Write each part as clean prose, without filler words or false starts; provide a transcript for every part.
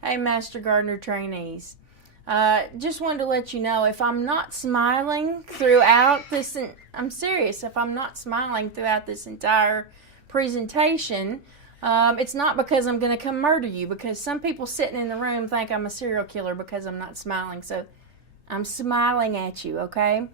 Hey, Master Gardener trainees. Just wanted to let you know if I'm not smiling throughout this, I'm serious, if I'm not smiling throughout this entire presentation, it's not because I'm going to come murder you, because some people sitting in the room think I'm a serial killer because I'm not smiling. So I'm smiling at you, okay?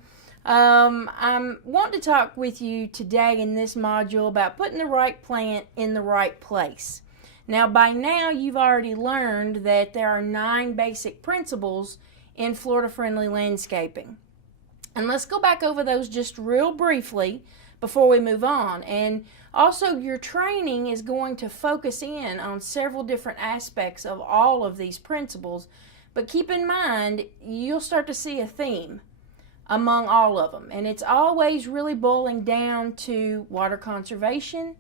I'm wanting to talk with you today in this module about putting the right plant in the right place. Now, by now, you've already learned that there are 9 basic principles in Florida-friendly landscaping. And let's go back over those just real briefly before we move on. And also, your training is going to focus in on several different aspects of all of these principles. But keep in mind, you'll start to see a theme among all of them. And it's always really boiling down to water conservation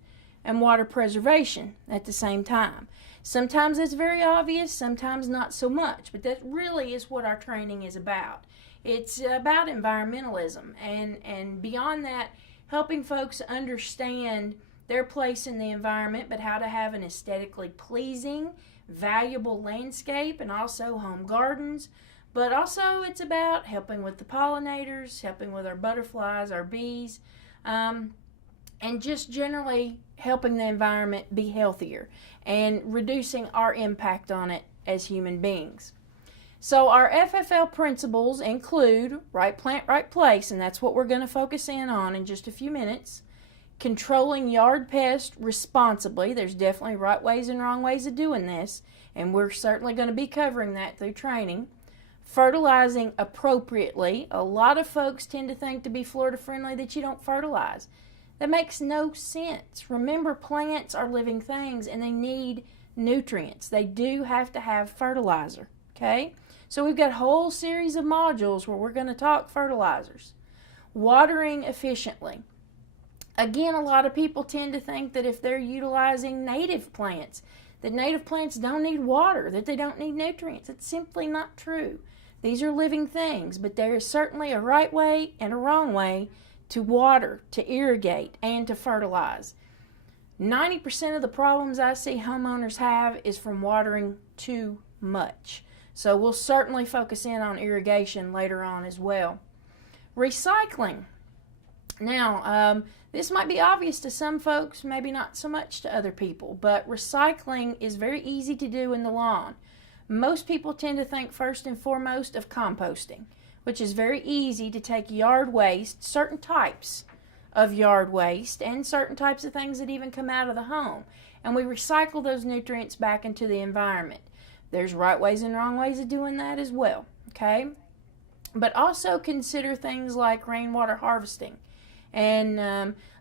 and water preservation at the same time. Sometimes it's very obvious, sometimes not so much, but that really is what our training is about. It's about environmentalism and beyond that, helping folks understand their place in the environment, but how to have an aesthetically pleasing, valuable landscape and also home gardens. But also it's about helping with the pollinators, helping with our butterflies, our bees, and just generally helping the environment be healthier and reducing our impact on it as human beings. So our FFL principles include right plant, right place, and that's what we're going to focus in just a few minutes. Controlling yard pests responsibly. There's definitely right ways and wrong ways of doing this, and we're certainly going to be covering that through training. Fertilizing appropriately. A lot of folks tend to think to be Florida friendly that you don't fertilize. That makes no sense. Remember, plants are living things and they need nutrients. They do have to have fertilizer, okay? So we've got a whole series of modules where we're going to talk fertilizers. Watering efficiently. Again, a lot of people tend to think that if they're utilizing native plants, that native plants don't need water, that they don't need nutrients. It's simply not true. These are living things, but there is certainly a right way and a wrong way to water, to irrigate, and to fertilize. 90% of the problems I see homeowners have is from watering too much. So we'll certainly focus in on irrigation later on as well. Recycling. Now, this might be obvious to some folks, maybe not so much to other people, but recycling is very easy to do in the lawn. Most people tend to think first and foremost of composting, which is very easy to take yard waste, certain types of yard waste, and certain types of things that even come out of the home. And we recycle those nutrients back into the environment. There's right ways and wrong ways of doing that as well, okay? But also consider things like rainwater harvesting. And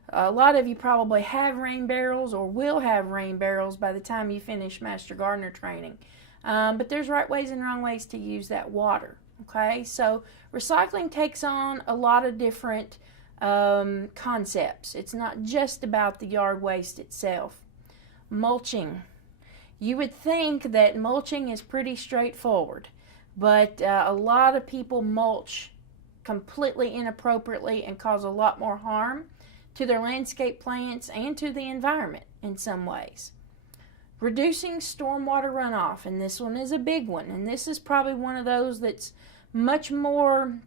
a lot of you probably have rain barrels or will have rain barrels by the time you finish Master Gardener training. But there's right ways and wrong ways to use that water. Okay, so recycling takes on a lot of different concepts. It's not just about the yard waste itself. Mulching. You would think that mulching is pretty straightforward, but a lot of people mulch completely inappropriately and cause a lot more harm to their landscape plants and to the environment in some ways. Reducing stormwater runoff, and this one is a big one, and this is probably one of those that's much more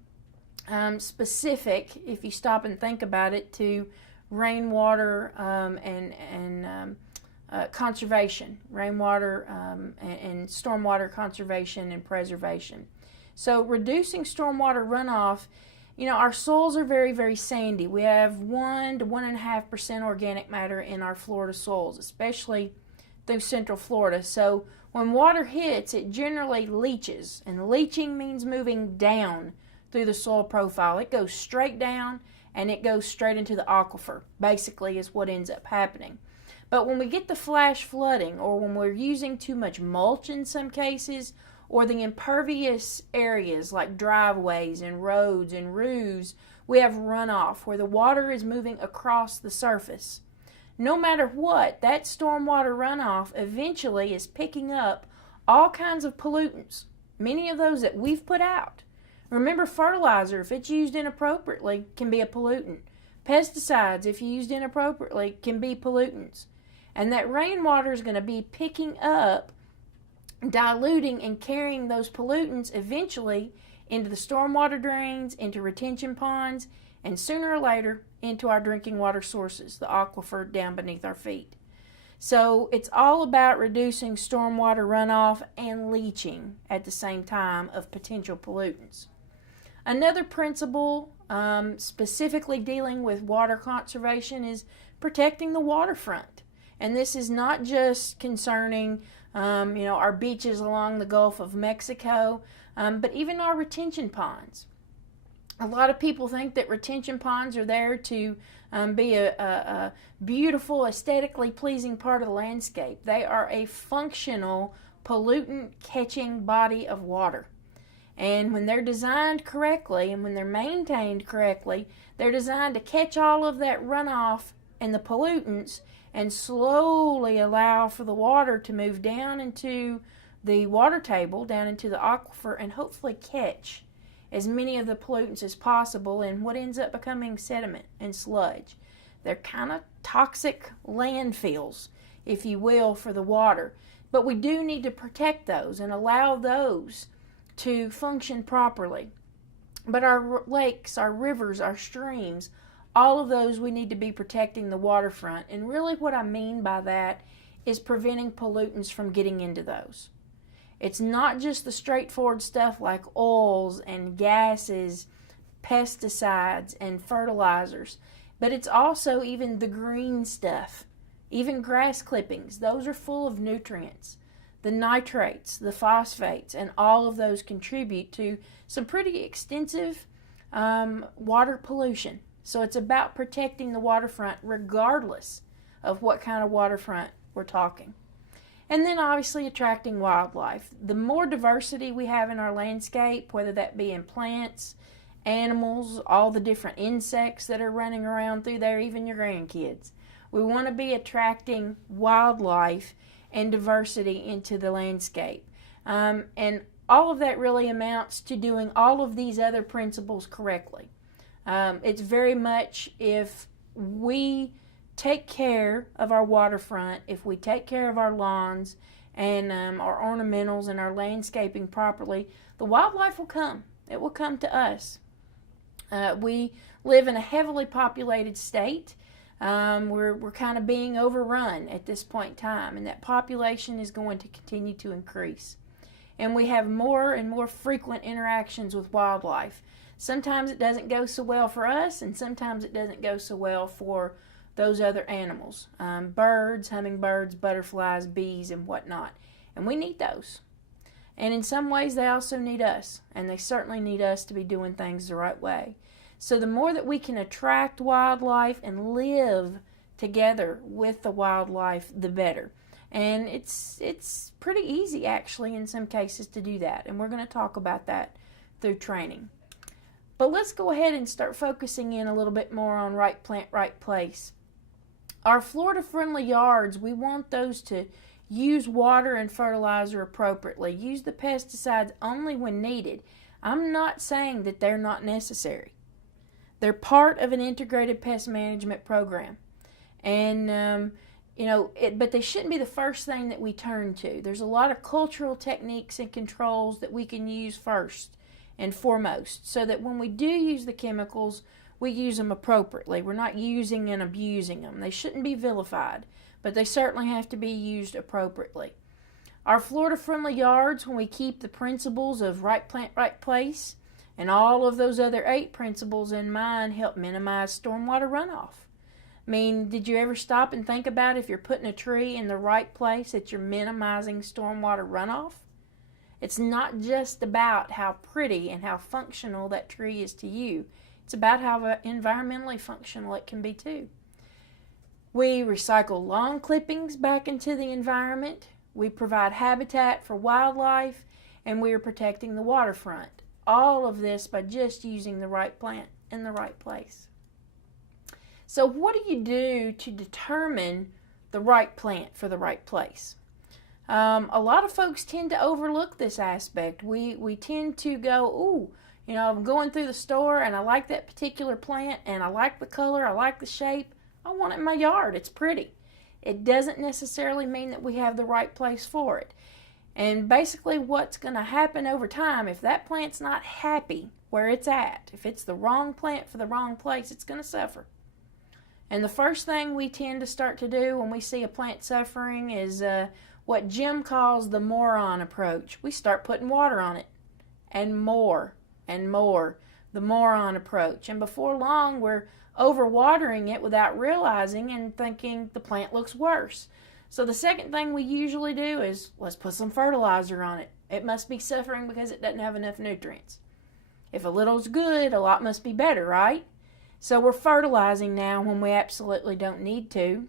specific, if you stop and think about it, to rainwater and conservation, rainwater and stormwater conservation and preservation. So reducing stormwater runoff, our soils are very, very sandy. We have 1 to 1.5% organic matter in our Florida soils, especially through Central Florida. So when water hits, it generally leaches, and leaching means moving down through the soil profile. It goes straight down and it goes straight into the aquifer, basically is what ends up happening. But when we get the flash flooding, or when we're using too much mulch in some cases, or the impervious areas like driveways and roads and roofs, we have runoff where the water is moving across the surface. No matter what, that stormwater runoff eventually is picking up all kinds of pollutants, many of those that we've put out. Remember, fertilizer, if it's used inappropriately, can be a pollutant. Pesticides, if used inappropriately, can be pollutants. And that rainwater is going to be picking up diluting and carrying those pollutants eventually into the stormwater drains, into retention ponds, and sooner or later into our drinking water sources, the aquifer down beneath our feet. So it's all about reducing stormwater runoff and leaching at the same time of potential pollutants. Another principle specifically dealing with water conservation is protecting the waterfront. And this is not just concerning our beaches along the Gulf of Mexico, but even our retention ponds. A lot of people think that retention ponds are there to be a beautiful, aesthetically pleasing part of the landscape. They are a functional, pollutant-catching body of water. And when they're designed correctly and when they're maintained correctly, they're designed to catch all of that runoff and the pollutants and slowly allow for the water to move down into the water table, down into the aquifer, and hopefully catch as many of the pollutants as possible in what ends up becoming sediment and sludge. They're kind of toxic landfills, if you will, for the water. But we do need to protect those and allow those to function properly. But our lakes, our rivers, our streams, all of those we need to be protecting the waterfront. And really what I mean by that is preventing pollutants from getting into those. It's not just the straightforward stuff like oils and gases, pesticides and fertilizers, but it's also even the green stuff, even grass clippings. Those are full of nutrients. The nitrates, the phosphates, and all of those contribute to some pretty extensive water pollution. So it's about protecting the waterfront regardless of what kind of waterfront we're talking. And then obviously attracting wildlife. The more diversity we have in our landscape, whether that be in plants, animals, all the different insects that are running around through there, even your grandkids. We want to be attracting wildlife and diversity into the landscape. And all of that really amounts to doing all of these other principles correctly. It's very much if we take care of our waterfront, if we take care of our lawns and our ornamentals and our landscaping properly, the wildlife will come. It will come to us. We live in a heavily populated state. We're kind of being overrun at this point in time, and that population is going to continue to increase. And we have more and more frequent interactions with wildlife. Sometimes it doesn't go so well for us, and sometimes it doesn't go so well for those other animals, birds, hummingbirds, butterflies, bees, and whatnot. And we need those. And in some ways they also need us, and they certainly need us to be doing things the right way. So the more that we can attract wildlife and live together with the wildlife, the better. And it's pretty easy actually in some cases to do that, and we're going to talk about that through training. But let's go ahead and start focusing in a little bit more on right plant, right place. Our Florida-friendly yards, we want those to use water and fertilizer appropriately. Use the pesticides only when needed. I'm not saying that they're not necessary. They're part of an integrated pest management program. And, but they shouldn't be the first thing that we turn to. There's a lot of cultural techniques and controls that we can use first and foremost, so that when we do use the chemicals, we use them appropriately. We're not using and abusing them. They shouldn't be vilified, but they certainly have to be used appropriately. Our Florida-friendly yards, when we keep the principles of right plant, right place, and all of those other 8 principles in mind, help minimize stormwater runoff. I mean, did you ever stop and think about if you're putting a tree in the right place that you're minimizing stormwater runoff? It's not just about how pretty and how functional that tree is to you. It's about how environmentally functional it can be too. We recycle lawn clippings back into the environment. We provide habitat for wildlife, and we are protecting the waterfront. All of this by just using the right plant in the right place. So what do you do to determine the right plant for the right place? A lot of folks tend to overlook this aspect. We tend to go, I'm going through the store and I like that particular plant and I like the color, I like the shape, I want it in my yard, it's pretty. It doesn't necessarily mean that we have the right place for it. And basically what's going to happen over time, if that plant's not happy where it's at, if it's the wrong plant for the wrong place, it's going to suffer. And the first thing we tend to start to do when we see a plant suffering is what Jim calls the moron approach. We start putting water on it, and more, the moron approach. And before long, we're overwatering it without realizing and thinking the plant looks worse. So the second thing we usually do is, let's put some fertilizer on it. It must be suffering because it doesn't have enough nutrients. If a little's good, a lot must be better, right? So we're fertilizing now when we absolutely don't need to,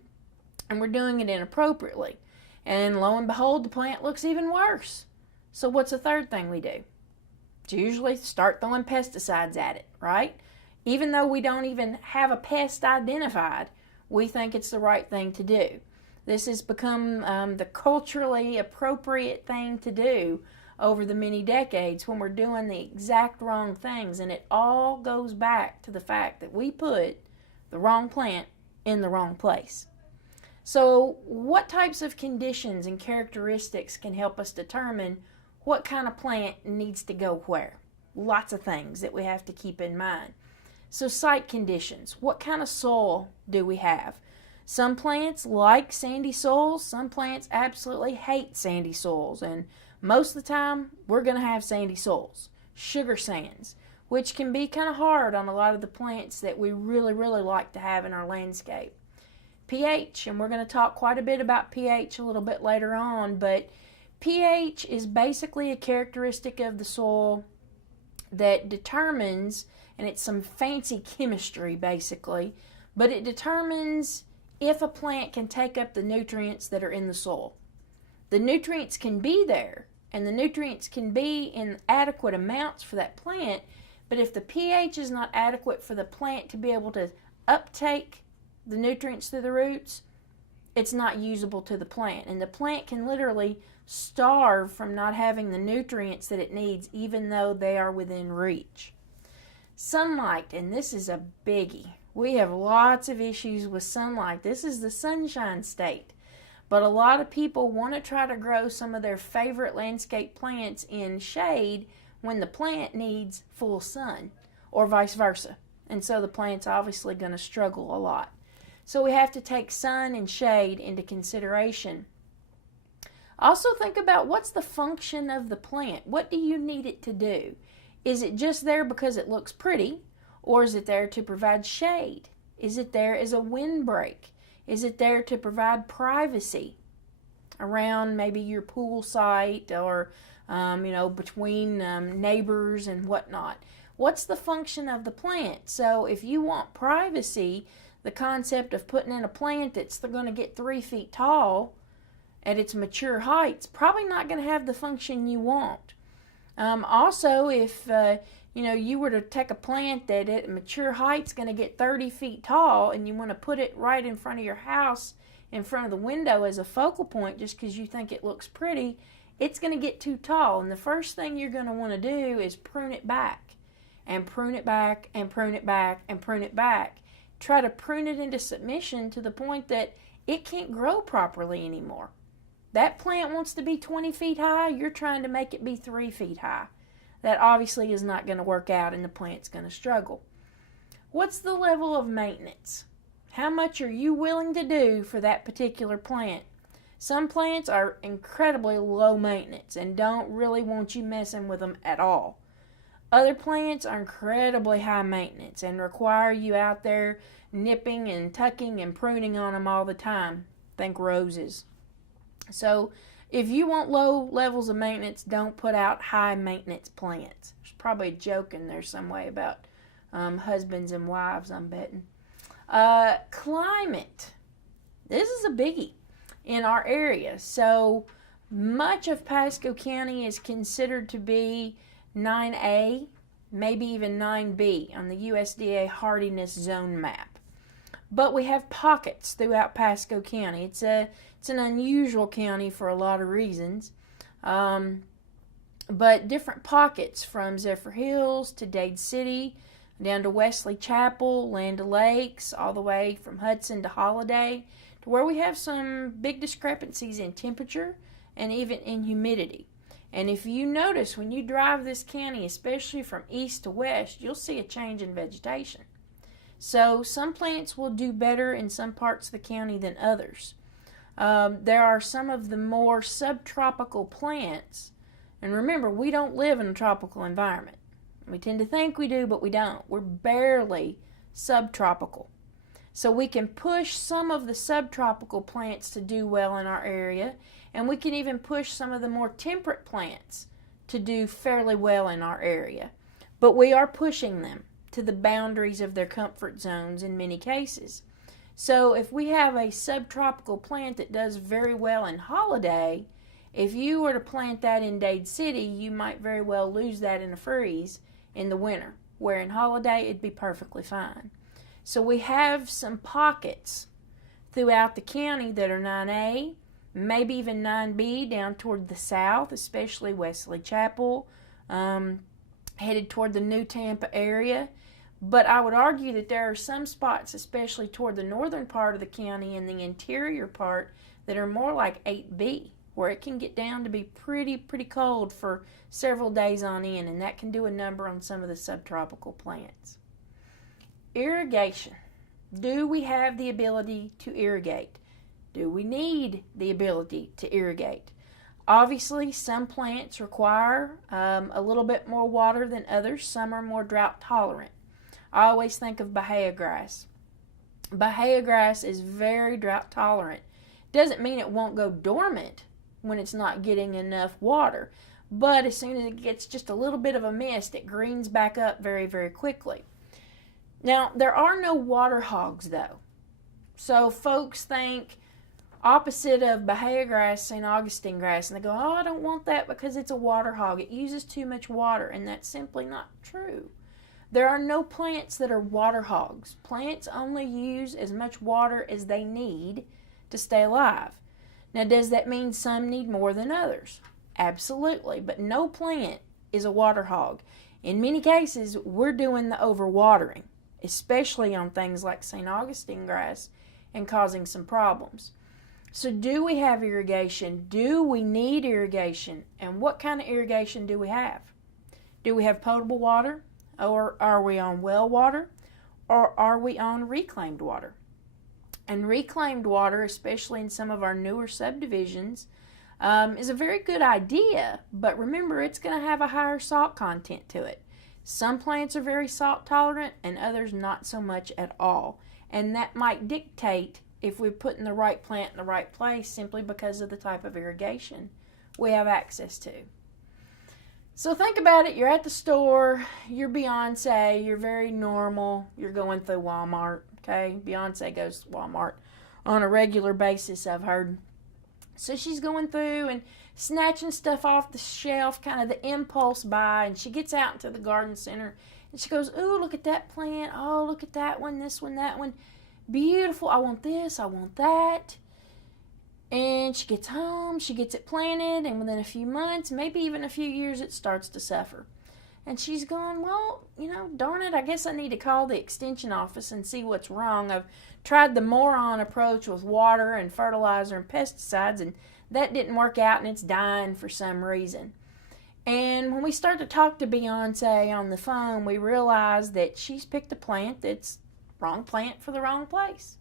and we're doing it inappropriately. And lo and behold, the plant looks even worse. So what's the third thing we do? It's usually start throwing pesticides at it, right? Even though we don't even have a pest identified, we think it's the right thing to do. This has become the culturally appropriate thing to do over the many decades when we're doing the exact wrong things. And it all goes back to the fact that we put the wrong plant in the wrong place. So what types of conditions and characteristics can help us determine what kind of plant needs to go where? Lots of things that we have to keep in mind. So site conditions. What kind of soil do we have? Some plants like sandy soils. Some plants absolutely hate sandy soils. And most of the time, we're going to have sandy soils. Sugar sands, which can be kind of hard on a lot of the plants that we really like to have in our landscape. pH, and we're going to talk quite a bit about pH a little bit later on, but pH is basically a characteristic of the soil that determines, and it's some fancy chemistry basically, but it determines if a plant can take up the nutrients that are in the soil. The nutrients can be there, and the nutrients can be in adequate amounts for that plant, but if the pH is not adequate for the plant to be able to uptake the nutrients through the roots, it's not usable to the plant. And the plant can literally starve from not having the nutrients that it needs, even though they are within reach. Sunlight, and this is a biggie. We have lots of issues with sunlight. This is the sunshine state. But a lot of people want to try to grow some of their favorite landscape plants in shade when the plant needs full sun, or vice versa. And so the plant's obviously going to struggle a lot. So we have to take sun and shade into consideration. Also think about what's the function of the plant. What do you need it to do? Is it just there because it looks pretty? Or is it there to provide shade? Is it there as a windbreak? Is it there to provide privacy around maybe your pool site or, between neighbors and whatnot? What's the function of the plant? So if you want privacy, the concept of putting in a plant that's going to get 3 feet tall at its mature height is probably not going to have the function you want. Also, if you were to take a plant that at mature height's going to get 30 feet tall and you want to put it right in front of your house, in front of the window as a focal point just because you think it looks pretty, it's going to get too tall. And the first thing you're going to want to do is prune it back and prune it back and prune it back and prune it back. Try to prune it into submission to the point that it can't grow properly anymore. That plant wants to be 20 feet high, you're trying to make it be 3 feet high. That obviously is not going to work out and the plant's going to struggle. What's the level of maintenance? How much are you willing to do for that particular plant? Some plants are incredibly low maintenance and don't really want you messing with them at all. Other plants are incredibly high maintenance and require you out there nipping and tucking and pruning on them all the time. Think roses. So if you want low levels of maintenance, don't put out high maintenance plants. There's probably a joke in there some way about husbands and wives, I'm betting. Climate. This is a biggie in our area. So much of Pasco County is considered to be 9A, maybe even 9B on the USDA hardiness zone map. But we have pockets throughout Pasco County. It's an unusual county for a lot of reasons. But different pockets from Zephyr Hills to Dade City, down to Wesley Chapel, Land O'Lakes, all the way from Hudson to Holiday, to where we have some big discrepancies in temperature and even in humidity. And if you notice when you drive this county, especially from east to west, you'll see a change in vegetation. So some plants will do better in some parts of the county than others. There are some of the more subtropical plants, and remember, we don't live in a tropical environment. We tend to think we do, but we don't. We're barely subtropical. So we can push some of the subtropical plants to do well in our area, and we can even push some of the more temperate plants to do fairly well in our area. But we are pushing them to the boundaries of their comfort zones in many cases. So if we have a subtropical plant that does very well in Holiday, if you were to plant that in Dade City, you might very well lose that in a freeze in the winter, where in Holiday it'd be perfectly fine. So we have some pockets throughout the county that are 9A, maybe even 9B down toward the south, especially Wesley Chapel, headed toward the New Tampa area. But I would argue that there are some spots, especially toward the northern part of the county and the interior part, that are more like 8B, where it can get down to be pretty cold for several days on end, and that can do a number on some of the subtropical plants. Irrigation. Do we have the ability to irrigate? Do we need the ability to irrigate? Obviously, some plants require a little bit more water than others. Some are more drought tolerant. I always think of Bahia grass. Bahia grass is very drought tolerant. Doesn't mean it won't go dormant when it's not getting enough water, but as soon as it gets just a little bit of a mist, it greens back up very quickly. Now, there are no water hogs, though. So folks think opposite of Bahia grass, St. Augustine grass, and they go, oh, I don't want that because it's a water hog. It uses too much water, and that's simply not true. There are no plants that are water hogs. Plants only use as much water as they need to stay alive. Now, does that mean some need more than others? Absolutely, but no plant is a water hog. In many cases, we're doing the overwatering, especially on things like St. Augustine grass, and causing some problems. So do we have irrigation? Do we need irrigation? And what kind of irrigation do we have? Do we have potable water? Or are we on well water? Or are we on reclaimed water? And reclaimed water, especially in some of our newer subdivisions, is a very good idea. But remember, it's going to have a higher salt content to it. Some plants are very salt tolerant and others not so much at all. And that might dictate if we're putting the right plant in the right place simply because of the type of irrigation we have access to. So think about it. You're at the store. You're Beyonce. You're very normal. You're going through Walmart. Okay? Beyonce goes to Walmart on a regular basis, I've heard. So she's going through and snatching stuff off the shelf, kind of the impulse buy, and she gets out into the garden center and she goes, ooh, look at that plant. Oh, look at that one, this one, that one. Beautiful. I want this. I want that. And she gets home, she gets it planted, and within a few months, maybe even a few years, it starts to suffer. And she's going, well, darn it, I guess I need to call the extension office and see what's wrong. I've tried the moron approach with water and fertilizer and pesticides, and that didn't work out, and it's dying for some reason. And when we start to talk to Beyonce on the phone, we realize that she's picked a plant that's wrong plant for the wrong place.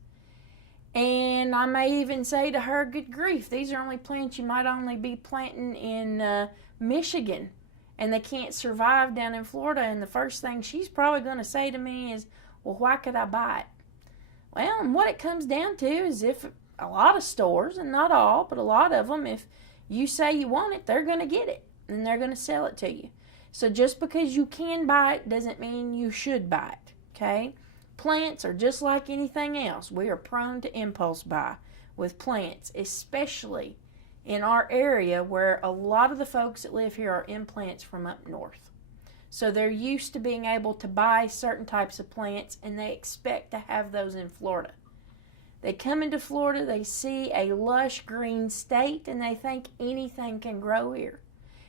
And I may even say to her, good grief, these are only plants you might only be planting in Michigan, and they can't survive down in Florida. And the first thing she's probably going to say to me is, well, why could I buy it? Well, and what it comes down to is if a lot of stores, and not all, but a lot of them, if you say you want it, they're going to get it, and they're going to sell it to you. So just because you can buy it doesn't mean you should buy it, okay? Plants are just like anything else. We are prone to impulse buy with plants, especially in our area where a lot of the folks that live here are implants from up north. So they're used to being able to buy certain types of plants, and they expect to have those in Florida. They come into Florida, they see a lush green state, and they think anything can grow here.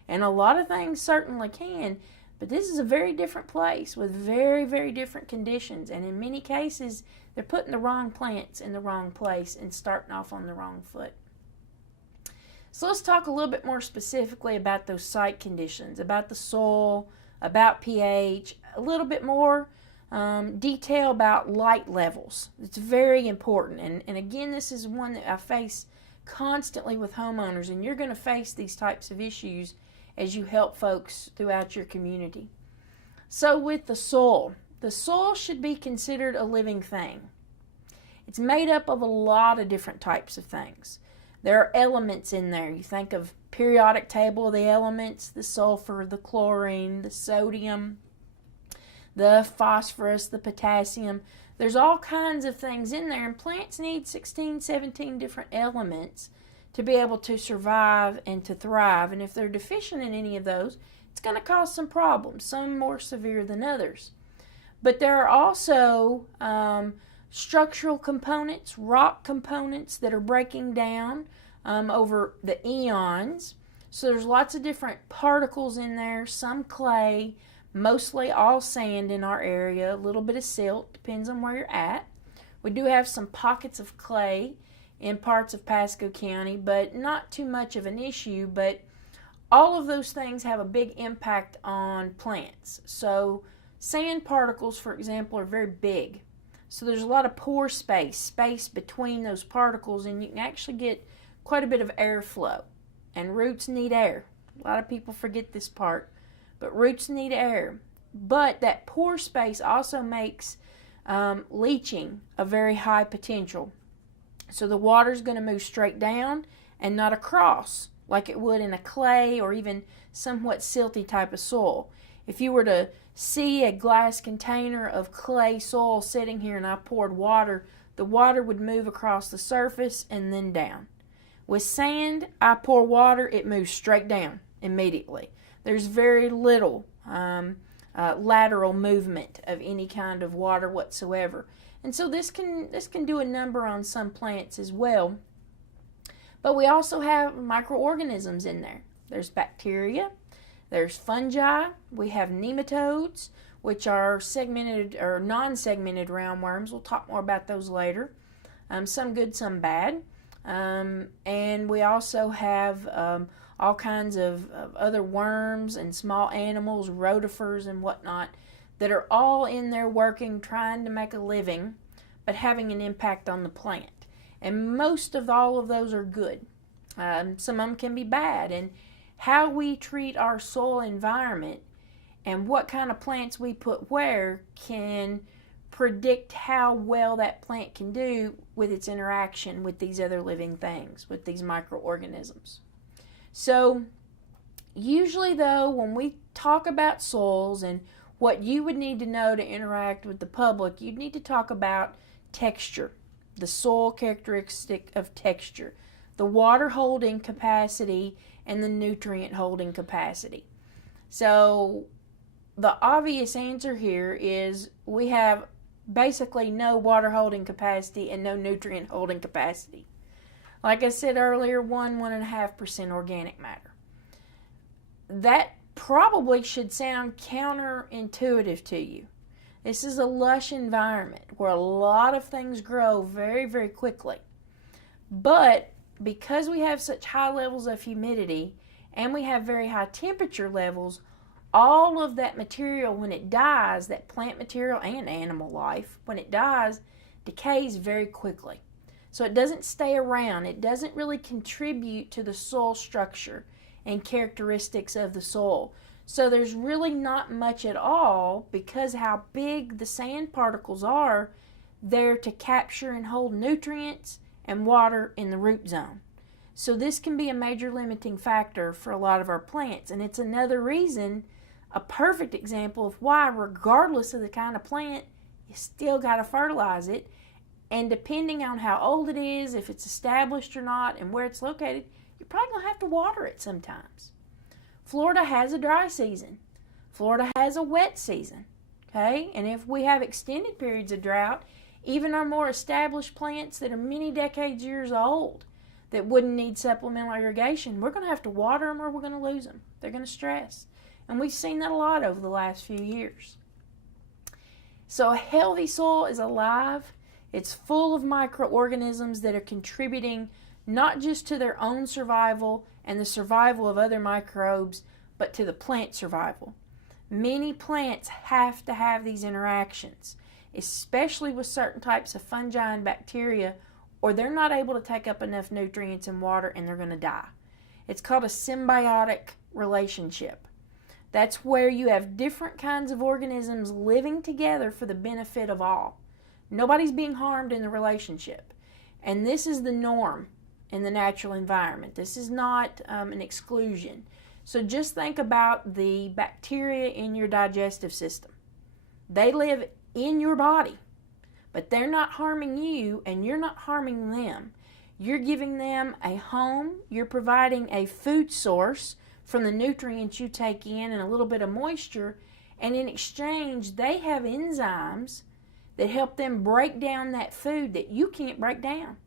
And a lot of things certainly can, but this is a very different place with very different conditions. And in many cases, they're putting the wrong plants in the wrong place and starting off on the wrong foot. So let's talk a little bit more specifically about those site conditions, about the soil, about pH, a little bit more detail about light levels. It's very important. And again, this is one that I face constantly with homeowners, and you're going to face these types of issues as you help folks throughout your community. So with the soil should be considered a living thing. It's made up of a lot of different types of things. There are elements in there. You think of periodic table of the elements, the sulfur, the chlorine, the sodium, the phosphorus, the potassium. There's all kinds of things in there, and plants need 16, 17 different elements to be able to survive and to thrive. And if they're deficient in any of those, it's going to cause some problems, some more severe than others. But there are also structural components, rock components that are breaking down over the eons. So there's lots of different particles in there, some clay, mostly all sand in our area, a little bit of silt, depends on where you're at. We do have some pockets of clay in parts of Pasco County, but not too much of an issue. But all of those things have a big impact on plants. So sand particles, for example, are very big. So there's a lot of pore space between those particles, and you can actually get quite a bit of airflow. And roots need air. A lot of people forget this part, but roots need air. But that pore space also makes leaching a very high potential. So the water's going to move straight down and not across like it would in a clay or even somewhat silty type of soil. If you were to see a glass container of clay soil sitting here and I poured water, the water would move across the surface and then down. With sand, I pour water, it moves straight down immediately. There's very little lateral movement of any kind of water whatsoever. And so this can do a number on some plants as well. But we also have microorganisms in there. There's bacteria, there's fungi, we have nematodes, which are segmented or non-segmented roundworms. We'll talk more about those later. Some good, some bad. And we also have all kinds of other worms and small animals, rotifers and whatnot, that are all in there working, trying to make a living, but having an impact on the plant. And most of all of those are good. Some of them can be bad. And how we treat our soil environment and what kind of plants we put where can predict how well that plant can do with its interaction with these other living things, with these microorganisms. So usually though, when we talk about soils and what you would need to know to interact with the public, you'd need to talk about texture, the soil characteristic of texture, the water holding capacity, and the nutrient holding capacity. So the obvious answer here is we have basically no water holding capacity and no nutrient holding capacity. Like I said earlier, 1.5% organic matter. That probably should sound counterintuitive to you. This is a lush environment where a lot of things grow very, very quickly. But because we have such high levels of humidity and we have very high temperature levels, all of that material, when it dies, that plant material and animal life, when it dies, decays very quickly. So it doesn't stay around. It doesn't really contribute to the soil structure and characteristics of the soil. So there's really not much at all, because how big the sand particles are there to capture and hold nutrients and water in the root zone. So this can be a major limiting factor for a lot of our plants. And it's another reason, a perfect example of why, regardless of the kind of plant, you still got to fertilize it. And depending on how old it is, if it's established or not, and where it's located, you're probably going to have to water it sometimes. Florida has a dry season. Florida has a wet season. Okay? And if we have extended periods of drought, even our more established plants that are many decades years old that wouldn't need supplemental irrigation, we're going to have to water them or we're going to lose them. They're going to stress. And we've seen that a lot over the last few years. So a healthy soil is alive. It's full of microorganisms that are contributing not just to their own survival and the survival of other microbes, but to the plant survival. Many plants have to have these interactions, especially with certain types of fungi and bacteria, or they're not able to take up enough nutrients and water and they're going to die. It's called a symbiotic relationship. That's where you have different kinds of organisms living together for the benefit of all. Nobody's being harmed in the relationship. And this is the norm in the natural environment. This is not an exclusion. So just think about the bacteria in your digestive system. They live in your body, but they're not harming you and you're not harming them. You're giving them a home. You're providing a food source from the nutrients you take in and a little bit of moisture. And in exchange, they have enzymes that help them break down that food that you can't break down.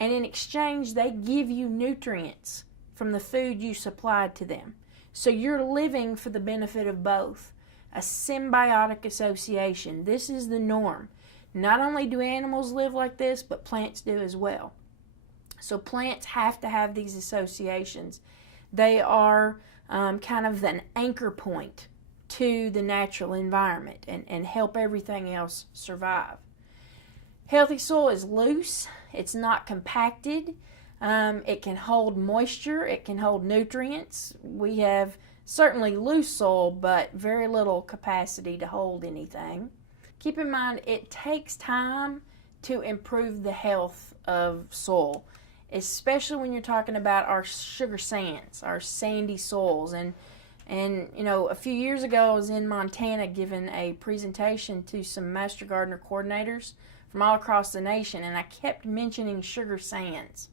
And in exchange, they give you nutrients from the food you supplied to them. So you're living for the benefit of both. A symbiotic association. This is the norm. Not only do animals live like this, but plants do as well. So plants have to have these associations. They are kind of an anchor point to the natural environment and help everything else survive. Healthy soil is loose. It's not compacted. It can hold moisture. It can hold nutrients. We have certainly loose soil, but very little capacity to hold anything. Keep in mind, it takes time to improve the health of soil, especially when you're talking about our sugar sands, our sandy soils. And you know, a few years ago, I was in Montana giving a presentation to some Master Gardener coordinators from all across the nation, and I kept mentioning sugar sands.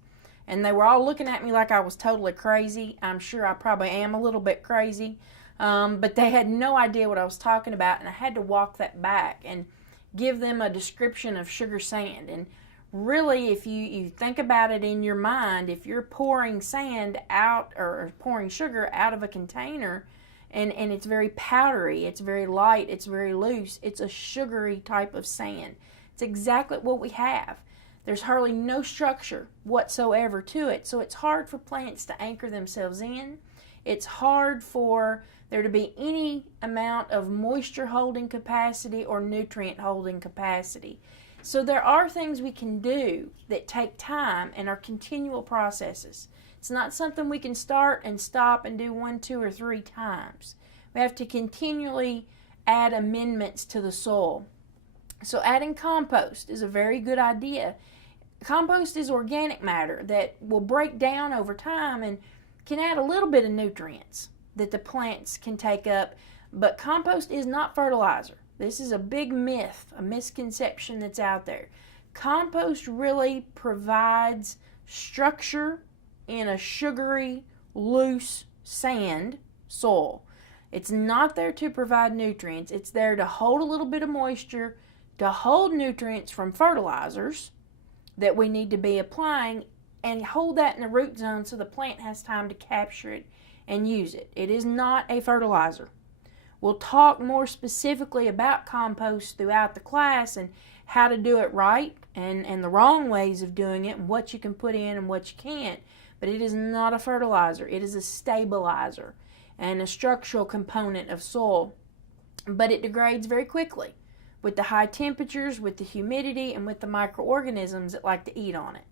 And they were all looking at me like I was totally crazy. I'm sure I probably am a little bit crazy. But they had no idea what I was talking about, and I had to walk that back and give them a description of sugar sand. And really, if you think about it in your mind, if you're pouring sand out or pouring sugar out of a container and it's very powdery, it's very light, it's very loose, it's a sugary type of sand. It's exactly what we have. There's hardly no structure whatsoever to it, so it's hard for plants to anchor themselves in. It's hard for there to be any amount of moisture holding capacity or nutrient holding capacity. So there are things we can do that take time and are continual processes. It's not something we can start and stop and do 1, 2, or 3 times. We have to continually add amendments to the soil. So adding compost is a very good idea. Compost is organic matter that will break down over time and can add a little bit of nutrients that the plants can take up, but compost is not fertilizer. This is a big myth, a misconception that's out there. Compost really provides structure in a sugary, loose sand soil. It's not there to provide nutrients. It's there to hold a little bit of moisture, to hold nutrients from fertilizers that we need to be applying, and hold that in the root zone so the plant has time to capture it and use it. It is not a fertilizer. We'll talk more specifically about compost throughout the class and how to do it right and the wrong ways of doing it and what you can put in and what you can't. But it is not a fertilizer. It is a stabilizer and a structural component of soil. But it degrades very quickly with the high temperatures, with the humidity, and with the microorganisms that like to eat on it.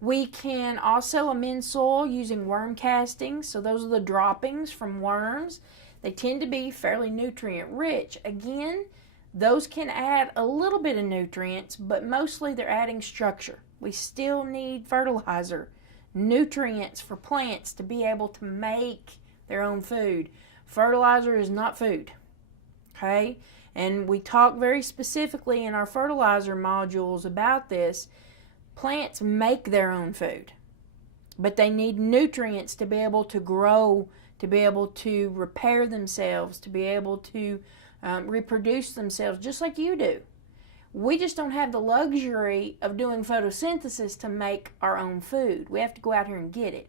We can also amend soil using worm castings. So those are the droppings from worms. They tend to be fairly nutrient rich. Again, those can add a little bit of nutrients, but mostly they're adding structure. We still need fertilizer, nutrients for plants to be able to make their own food. Fertilizer is not food, okay? And we talk very specifically in our fertilizer modules about this. Plants make their own food, but they need nutrients to be able to grow, to be able to repair themselves, to be able to reproduce themselves, just like you do. We just don't have the luxury of doing photosynthesis to make our own food. We have to go out here and get it.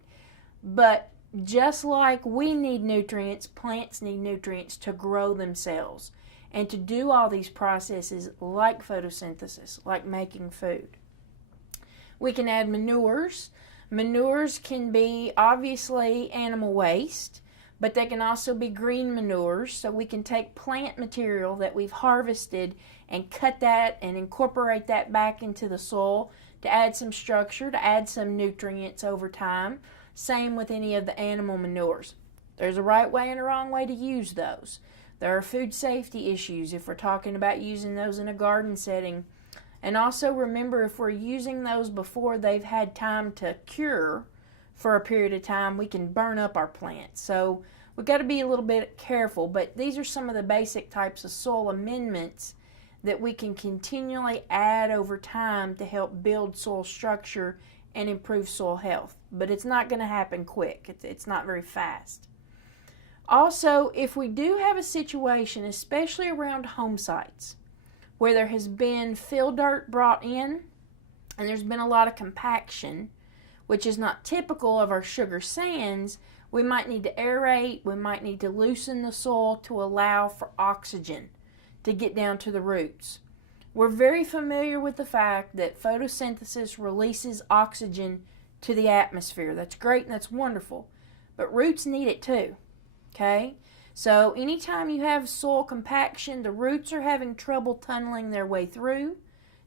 But just like we need nutrients, plants need nutrients to grow themselves and to do all these processes like photosynthesis, like making food. We can add manures. Manures can be obviously animal waste, but they can also be green manures, so we can take plant material that we've harvested and cut that and incorporate that back into the soil to add some structure, to add some nutrients over time. Same with any of the animal manures. There's a right way and a wrong way to use those. There are food safety issues if we're talking about using those in a garden setting. And also remember, if we're using those before they've had time to cure for a period of time, we can burn up our plants. So we've got to be a little bit careful, but these are some of the basic types of soil amendments that we can continually add over time to help build soil structure and improve soil health. But it's not going to happen quick. It's not very fast. Also, if we do have a situation, especially around home sites, where there has been fill dirt brought in and there's been a lot of compaction, which is not typical of our sugar sands, we might need to aerate, we might need to loosen the soil to allow for oxygen to get down to the roots. We're very familiar with the fact that photosynthesis releases oxygen to the atmosphere. That's great and that's wonderful, but roots need it too, okay? So anytime you have soil compaction, the roots are having trouble tunneling their way through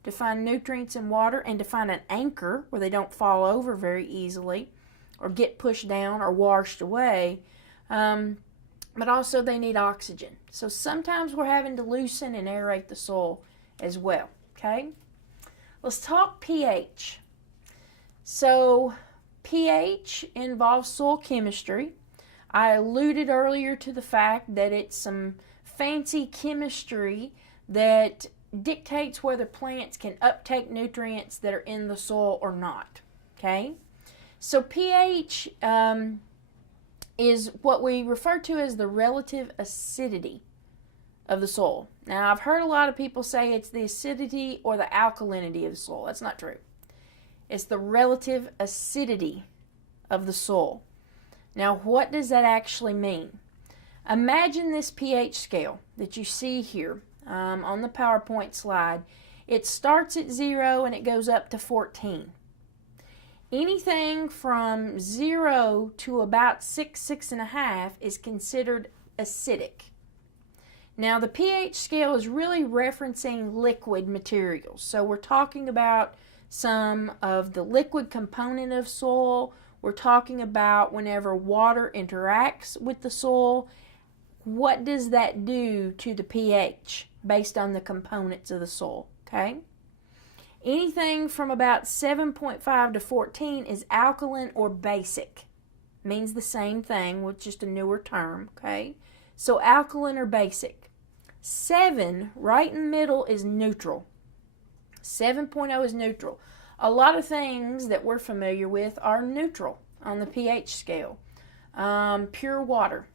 to find nutrients and water and to find an anchor where they don't fall over very easily or get pushed down or washed away. But also they need oxygen. So sometimes we're having to loosen and aerate the soil as well, okay? Let's talk pH. So pH involves soil chemistry. I alluded earlier to the fact that it's some fancy chemistry that dictates whether plants can uptake nutrients that are in the soil or not, okay? So pH is what we refer to as the relative acidity of the soil. Now, I've heard a lot of people say it's the acidity or the alkalinity of the soil. That's not true. It's the relative acidity of the soil. Now, what does that actually mean? Imagine this pH scale that you see here on the PowerPoint slide. It starts at 0 and it goes up to 14. Anything from 0 to about 6, 6.5 is considered acidic. Now, the pH scale is really referencing liquid materials. So we're talking about some of the liquid component of soil. We're talking about whenever water interacts with the soil, what does that do to the pH based on the components of the soil, okay? Anything from about 7.5 to 14 is alkaline or basic. Means the same thing with just a newer term, okay? So alkaline or basic. 7, right in the middle, is neutral. 7.0 is neutral. A lot of things that we're familiar with are neutral on the pH scale. Pure water.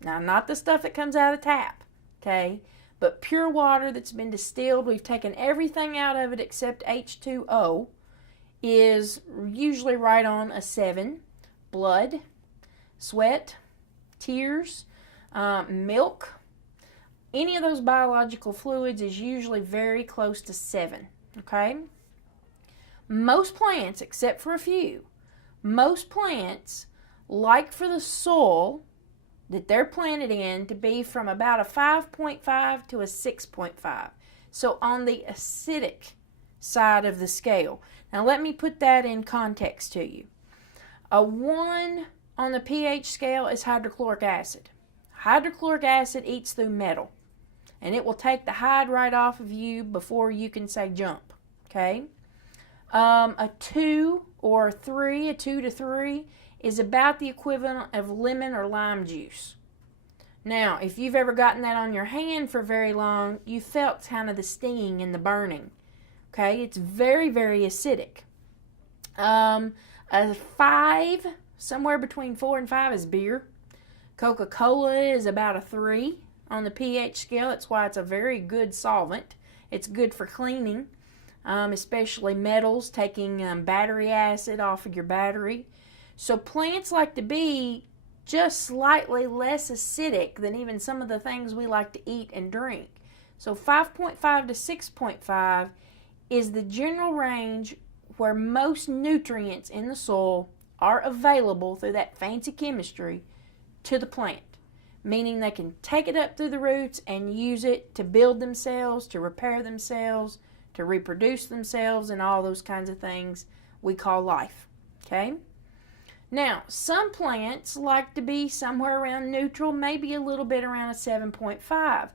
Now, not the stuff that comes out of the tap, okay? But pure water that's been distilled, we've taken everything out of it except H2O, is usually right on a 7. Blood, sweat, tears, milk, any of those biological fluids is usually very close to 7, okay? Most plants, except for a few, most plants like for the soil that they're planted in to be from about a 5.5 to a 6.5. So on the acidic side of the scale. Now let me put that in context to you. A 1 on the pH scale is hydrochloric acid. Hydrochloric acid eats through metal, and it will take the hide right off of you before you can say jump, okay? A 2 or 3, a 2 to 3, is about the equivalent of lemon or lime juice. Now, if you've ever gotten that on your hand for very long, you felt kind of the stinging and the burning. Okay, it's very, very acidic. A 5, somewhere between 4 and 5, is beer. Coca-Cola is about a 3 on the pH scale. That's why it's a very good solvent. It's good for cleaning, especially metals, taking battery acid off of your battery. So plants like to be just slightly less acidic than even some of the things we like to eat and drink. So 5.5 to 6.5 is the general range where most nutrients in the soil are available through that fancy chemistry to the plant, meaning they can take it up through the roots and use it to build themselves, to repair themselves, to reproduce themselves, and all those kinds of things we call life. Okay? Now, some plants like to be somewhere around neutral, maybe a little bit around a 7.5.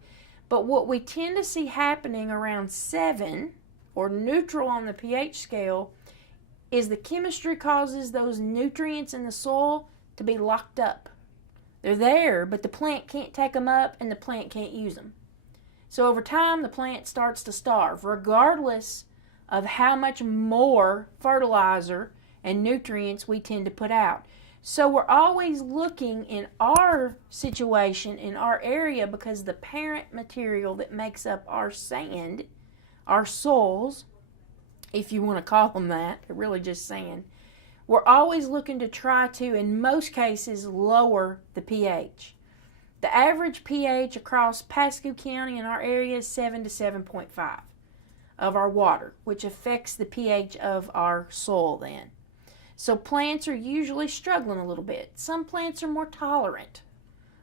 But what we tend to see happening around 7, or neutral on the pH scale, is the chemistry causes those nutrients in the soil to be locked up. They're there, but the plant can't take them up and the plant can't use them. So over time, the plant starts to starve, regardless of how much more fertilizer and nutrients we tend to put out. So we're always looking in our situation, in our area, because the parent material that makes up our sand, our soils, if you want to call them that, they're really just sand, we're always looking to try to, in most cases, lower the pH. The average pH across Pasco County in our area is 7 to 7.5 of our water, which affects the pH of our soil then. So plants are usually struggling a little bit. Some plants are more tolerant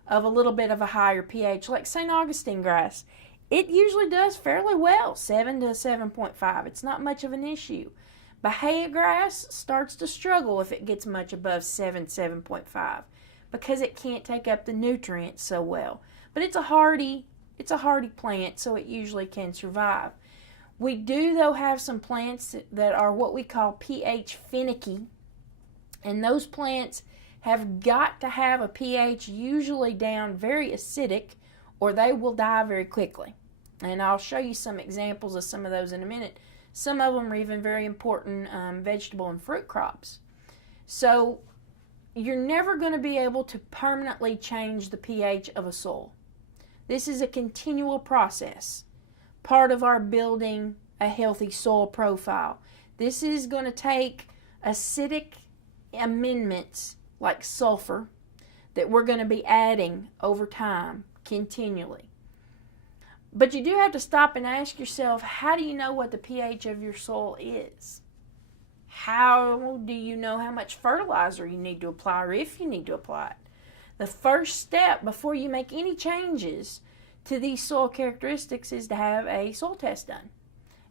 of a little bit of a higher pH, like St. Augustine grass. It usually does fairly well, 7 to 7.5. It's not much of an issue. Bahia grass starts to struggle if it gets much above 7, 7.5 because it can't take up the nutrients so well. But it's a hardy plant, so it usually can survive. We do, though, have some plants that are what we call pH finicky, and those plants have got to have a pH usually down very acidic, or they will die very quickly. And I'll show you some examples of some of those in a minute. Some of them are even very important vegetable and fruit crops. So you're never going to be able to permanently change the pH of a soil. This is a continual process, part of our building a healthy soil profile. This is going to take acidic amendments like sulfur that we're going to be adding over time continually. But you do have to stop and ask yourself, how do you know what the pH of your soil is? How do you know how much fertilizer you need to apply, or if you need to apply it? The first step before you make any changes to these soil characteristics is to have a soil test done.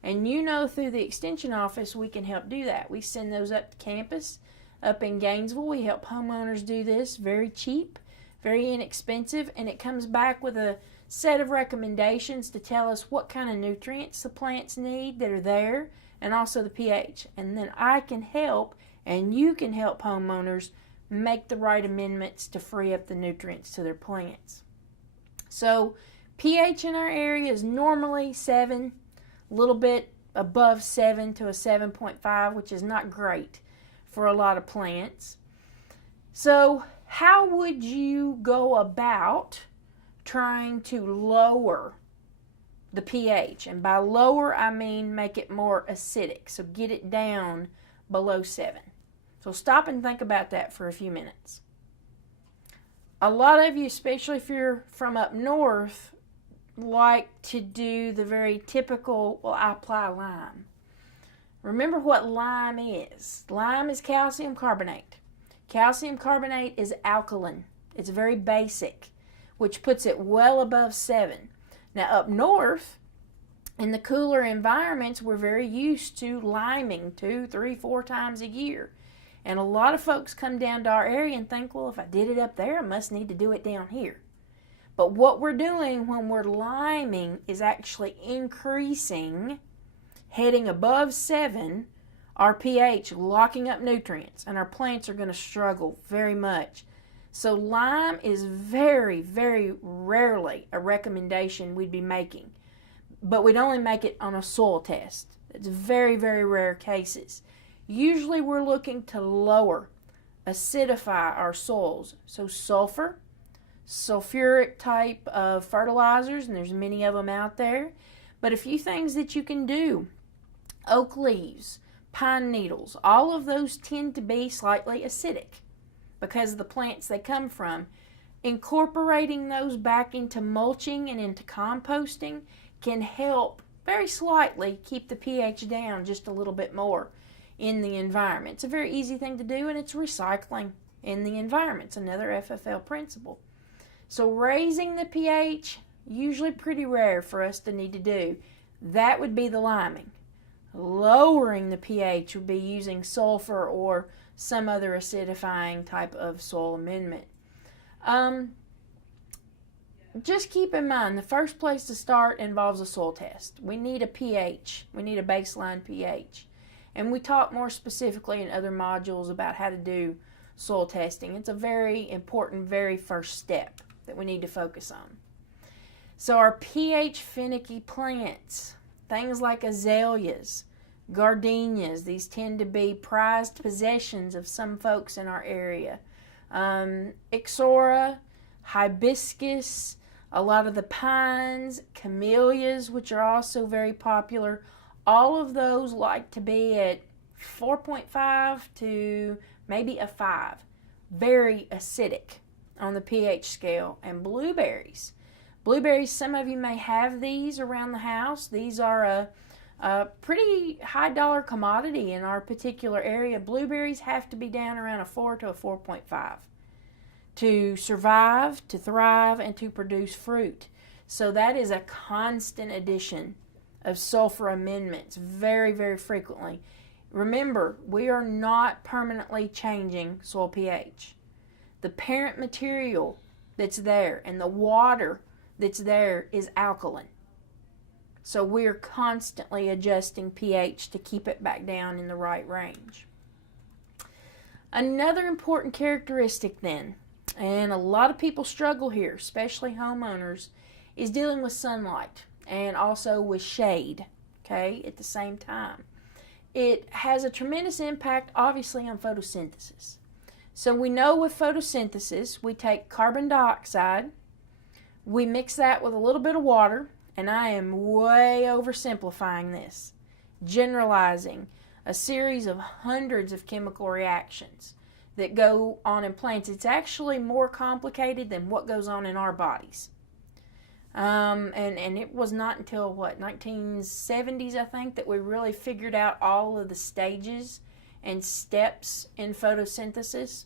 And you know, through the extension office, we can help do that. We send those up to campus, up in Gainesville. We help homeowners do this, very cheap, very inexpensive, and it comes back with a set of recommendations to tell us what kind of nutrients the plants need that are there, and also the pH. And then I can help, and you can help homeowners make the right amendments to free up the nutrients to their plants. So pH in our area is normally 7, a little bit above 7 to a 7.5, which is not great for a lot of plants. So how would you go about trying to lower the pH? And by lower, I mean make it more acidic. So get it down below 7. So stop and think about that for a few minutes. A lot of you, especially if you're from up north, like to do the very typical, well, I apply lime. Remember what lime is. Lime is calcium carbonate. Calcium carbonate is alkaline. It's very basic, which puts it well above 7. Now up north, in the cooler environments, we're very used to liming 2, 3, 4 times a year. And a lot of folks come down to our area and think, well, if I did it up there, I must need to do it down here. But what we're doing when we're liming is actually increasing, heading above 7, our pH, locking up nutrients, and our plants are going to struggle very much. So lime is very, very rarely a recommendation we'd be making, but we'd only make it on a soil test. It's very, very rare cases. Usually we're looking to lower, acidify our soils. So sulfur, sulfuric type of fertilizers, and there's many of them out there. But a few things that you can do: oak leaves, pine needles, all of those tend to be slightly acidic because of the plants they come from. Incorporating those back into mulching and into composting can help very slightly keep the pH down just a little bit more. in the environment. It's a very easy thing to do, and it's recycling in the environment. It's another FFL principle. So raising the pH, usually pretty rare for us to need to do. That would be the liming. Lowering the pH would be using sulfur or some other acidifying type of soil amendment. Just keep in mind, the first place to start involves a soil test. We need a pH. We need a baseline pH. And we talk more specifically in other modules about how to do soil testing. It's a very important, very first step that we need to focus on. So our pH finicky plants, things like azaleas, gardenias, these tend to be prized possessions of some folks in our area. Ixora, hibiscus, a lot of the pines, camellias, which are also very popular. All of those like to be at 4.5 to maybe a 5. Very acidic on the pH scale. And blueberries. Blueberries, some of you may have these around the house. These are a pretty high dollar commodity in our particular area. Blueberries have to be down around a 4 to a 4.5 to survive, to thrive, and to produce fruit. So that is a constant addition of sulfur amendments very, very frequently. Remember, we are not permanently changing soil pH. The parent material that's there and the water that's there is alkaline. So we're constantly adjusting pH to keep it back down in the right range. Another important characteristic then, and a lot of people struggle here, especially homeowners, is dealing with sunlight and also with shade, okay, at the same time. It has a tremendous impact, obviously, on photosynthesis. So we know with photosynthesis, we take carbon dioxide, we mix that with a little bit of water, and I am way oversimplifying this, generalizing a series of hundreds of chemical reactions that go on in plants. It's actually more complicated than what goes on in our bodies. And it was not until, 1970s, I think, that we really figured out all of the stages and steps in photosynthesis.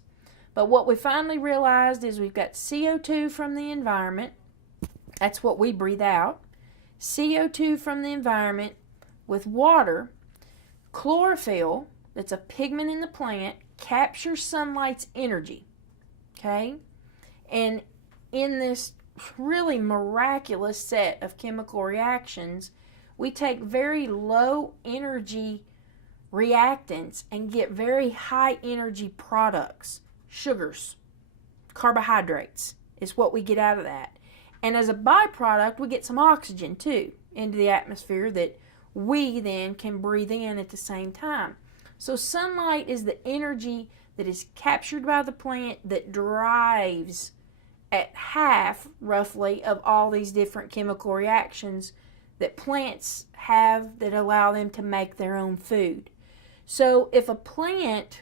But what we finally realized is we've got CO2 from the environment. That's what we breathe out. CO2 from the environment with water. Chlorophyll, that's a pigment in the plant, captures sunlight's energy. Okay? And in this really miraculous set of chemical reactions, we take very low energy reactants and get very high energy products. Sugars, carbohydrates is what we get out of that. And as a byproduct, we get some oxygen too into the atmosphere that we then can breathe in at the same time. So sunlight is the energy that is captured by the plant that drives at half, roughly, of all these different chemical reactions that plants have that allow them to make their own food. So if a plant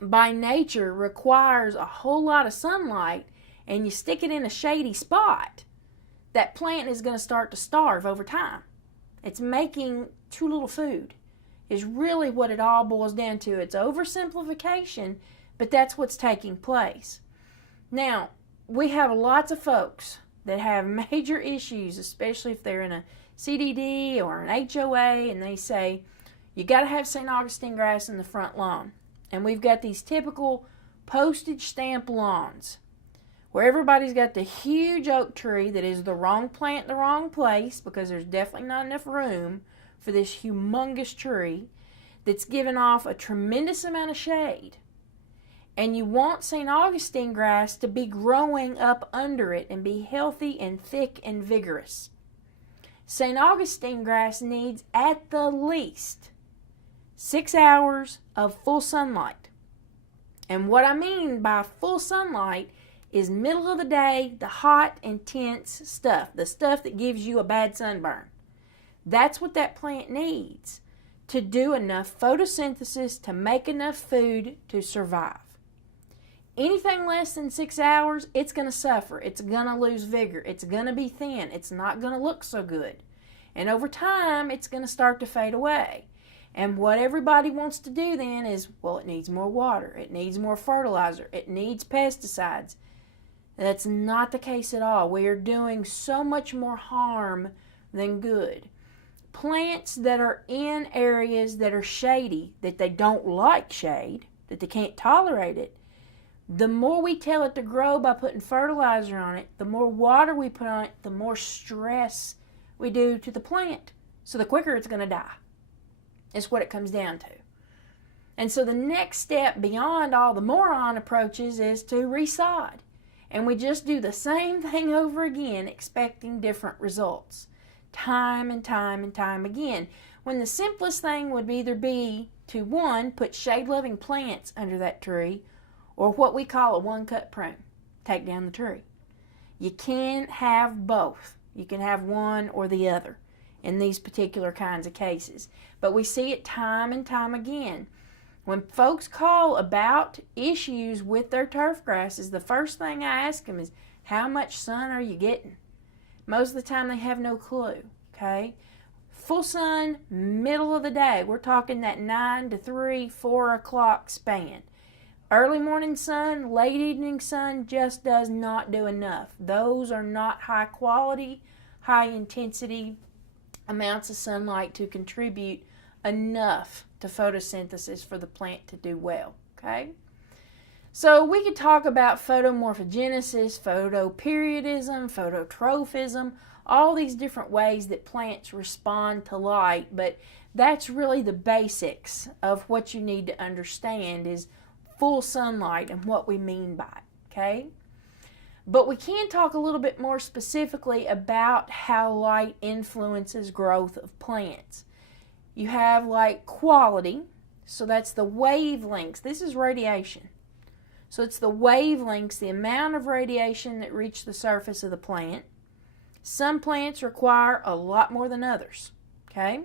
by nature requires a whole lot of sunlight and you stick it in a shady spot, that plant is going to start to starve over time. It's making too little food is really what it all boils down to. It's oversimplification, but that's what's taking place. Now, we have lots of folks that have major issues, especially if they're in a CDD or an HOA, and they say, you got to have St. Augustine grass in the front lawn. And we've got these typical postage stamp lawns where everybody's got the huge oak tree that is the wrong plant in the wrong place because there's definitely not enough room for this humongous tree that's giving off a tremendous amount of shade. And you want St. Augustine grass to be growing up under it and be healthy and thick and vigorous. St. Augustine grass needs at the least 6 hours of full sunlight. And what I mean by full sunlight is middle of the day, the hot, intense stuff, the stuff that gives you a bad sunburn. That's what that plant needs to do enough photosynthesis to make enough food to survive. Anything less than 6 hours, it's going to suffer. It's going to lose vigor. It's going to be thin. It's not going to look so good. And over time, it's going to start to fade away. And what everybody wants to do then is, well, it needs more water, it needs more fertilizer, it needs pesticides. That's not the case at all. We are doing so much more harm than good. Plants that are in areas that are shady, that they don't like shade, that they can't tolerate it, the more we tell it to grow by putting fertilizer on it, the more water we put on it, the more stress we do to the plant. So the quicker it's going to die. It's what it comes down to. And so the next step beyond all the moron approaches is to resod. And we just do the same thing over again, expecting different results. Time and time and time again. When the simplest thing would either be to, one, put shade-loving plants under that tree, or what we call a one-cut prune. Take down the tree. You can't have both. You can have one or the other in these particular kinds of cases. But we see it time and time again. When folks call about issues with their turf grasses, the first thing I ask them is, how much sun are you getting? Most of the time they have no clue, okay? Full sun, middle of the day. We're talking that 9 to 3, 4 o'clock span. Early morning sun, late evening sun just does not do enough. Those are not high quality, high intensity amounts of sunlight to contribute enough to photosynthesis for the plant to do well, okay? So we could talk about photomorphogenesis, photoperiodism, phototrophism, all these different ways that plants respond to light, but that's really the basics of what you need to understand is full sunlight and what we mean by it, okay? But we can talk a little bit more specifically about how light influences growth of plants. You have light quality, so that's the wavelengths. This is radiation. So it's the wavelengths, the amount of radiation that reach the surface of the plant. Some plants require a lot more than others, okay?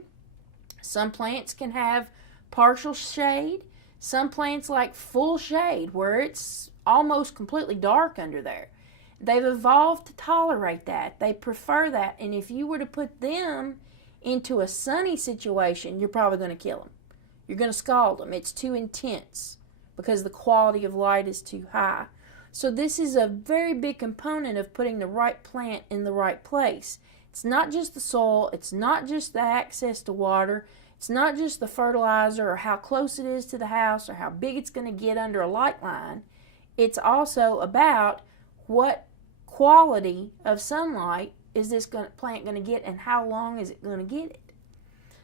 Some plants can have partial shade. Some plants like full shade where it's almost completely dark under there. They've evolved to tolerate that. They prefer that. And if you were to put them into a sunny situation, you're probably going to kill them. You're going to scald them. It's too intense because the quality of light is too high. So this is a very big component of putting the right plant in the right place. It's not just the soil. It's not just the access to water. It's not just the fertilizer or how close it is to the house or how big it's going to get under a light line. It's also about what quality of sunlight is this plant going to get and how long is it going to get it.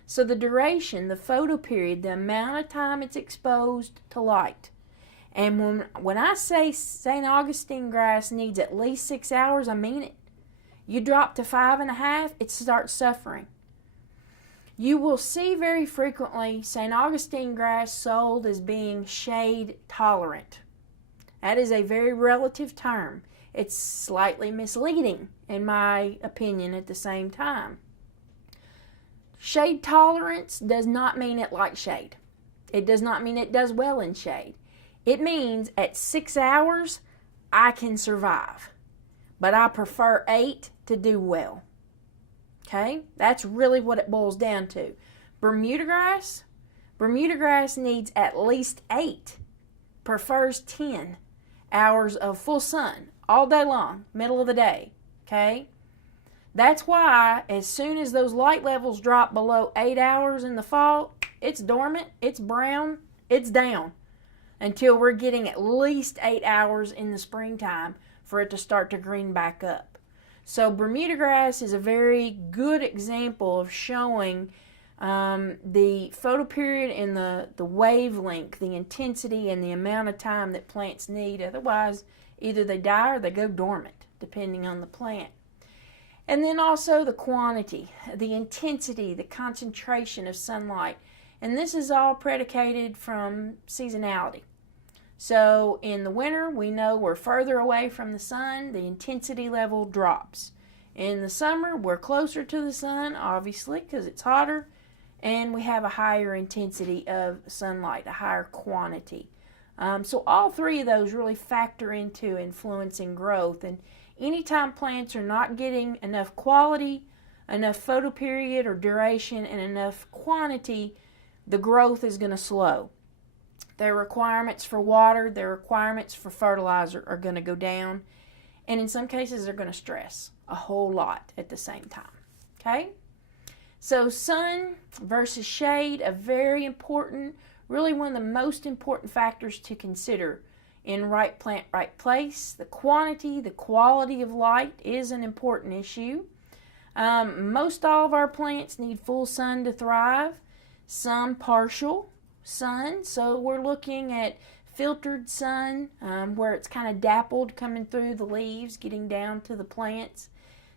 So the duration, the photoperiod, the amount of time it's exposed to light. And when I say St. Augustine grass needs at least 6 hours, I mean it. You drop to 5.5, it starts suffering. You will see very frequently St. Augustine grass sold as being shade tolerant. That is a very relative term. It's slightly misleading, in my opinion, at the same time. Shade tolerance does not mean it likes shade. It does not mean it does well in shade. It means at 6 hours, I can survive. But I prefer 8 to do well. Okay? That's really what it boils down to. Bermuda grass needs at least 8, prefers 10 hours of full sun all day long, middle of the day. Okay? That's why as soon as those light levels drop below 8 hours in the fall, it's dormant, it's brown, it's down until we're getting at least 8 hours in the springtime for it to start to green back up. So Bermuda grass is a very good example of showing the photoperiod and the wavelength, the intensity, and the amount of time that plants need. Otherwise, either they die or they go dormant, depending on the plant. And then also the quantity, the intensity, the concentration of sunlight. And this is all predicated from seasonality. So in the winter, we know we're further away from the sun, the intensity level drops. In the summer, we're closer to the sun, obviously, because it's hotter, and we have a higher intensity of sunlight, a higher quantity. So all three of those really factor into influencing growth. And anytime plants are not getting enough quality, enough photoperiod or duration, and enough quantity, the growth is going to slow. Their requirements for water, their requirements for fertilizer are going to go down. And in some cases, they're going to stress a whole lot at the same time. Okay? So sun versus shade, a very important, really one of the most important factors to consider in right plant, right place. The quantity, the quality of light is an important issue. Most all of our plants need full sun to thrive. Some partial sun. So we're looking at filtered sun where it's kind of dappled coming through the leaves, getting down to the plants.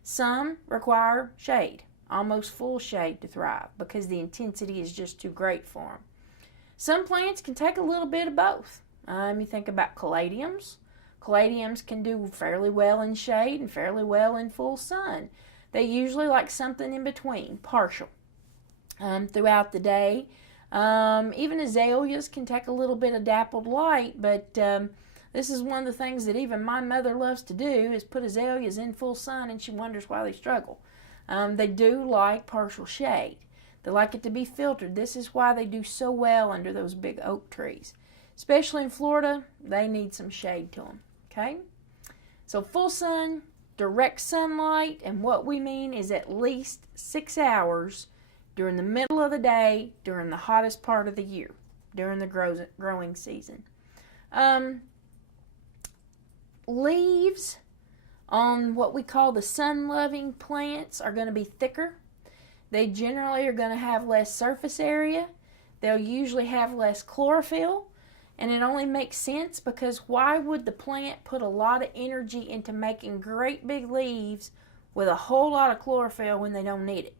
Some require shade, almost full shade to thrive because the intensity is just too great for them. Some plants can take a little bit of both. You think about caladiums. Caladiums can do fairly well in shade and fairly well in full sun. They usually like something in between, partial, throughout the day. Even azaleas can take a little bit of dappled light, but this is one of the things that even my mother loves to do is put azaleas in full sun, and she wonders why they struggle. They do like partial shade. They like it to be filtered. This is why they do so well under those big oak trees. Especially in Florida, they need some shade to them. Okay? So full sun, direct sunlight, and what we mean is at least 6 hours during the middle of the day, during the hottest part of the year, during the growing season. Leaves on what we call the sun-loving plants are going to be thicker. They generally are going to have less surface area. They'll usually have less chlorophyll. And it only makes sense because why would the plant put a lot of energy into making great big leaves with a whole lot of chlorophyll when they don't need it?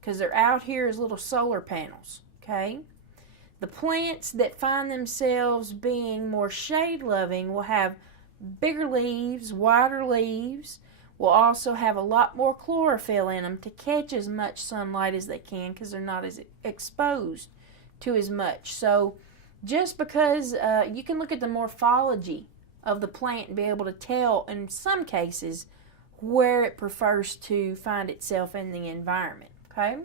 Because they're out here as little solar panels, okay? The plants that find themselves being more shade-loving will have bigger leaves, wider leaves, will also have a lot more chlorophyll in them to catch as much sunlight as they can because they're not as exposed to as much. So just because you can look at the morphology of the plant and be able to tell in some cases where it prefers to find itself in the environment. Okay?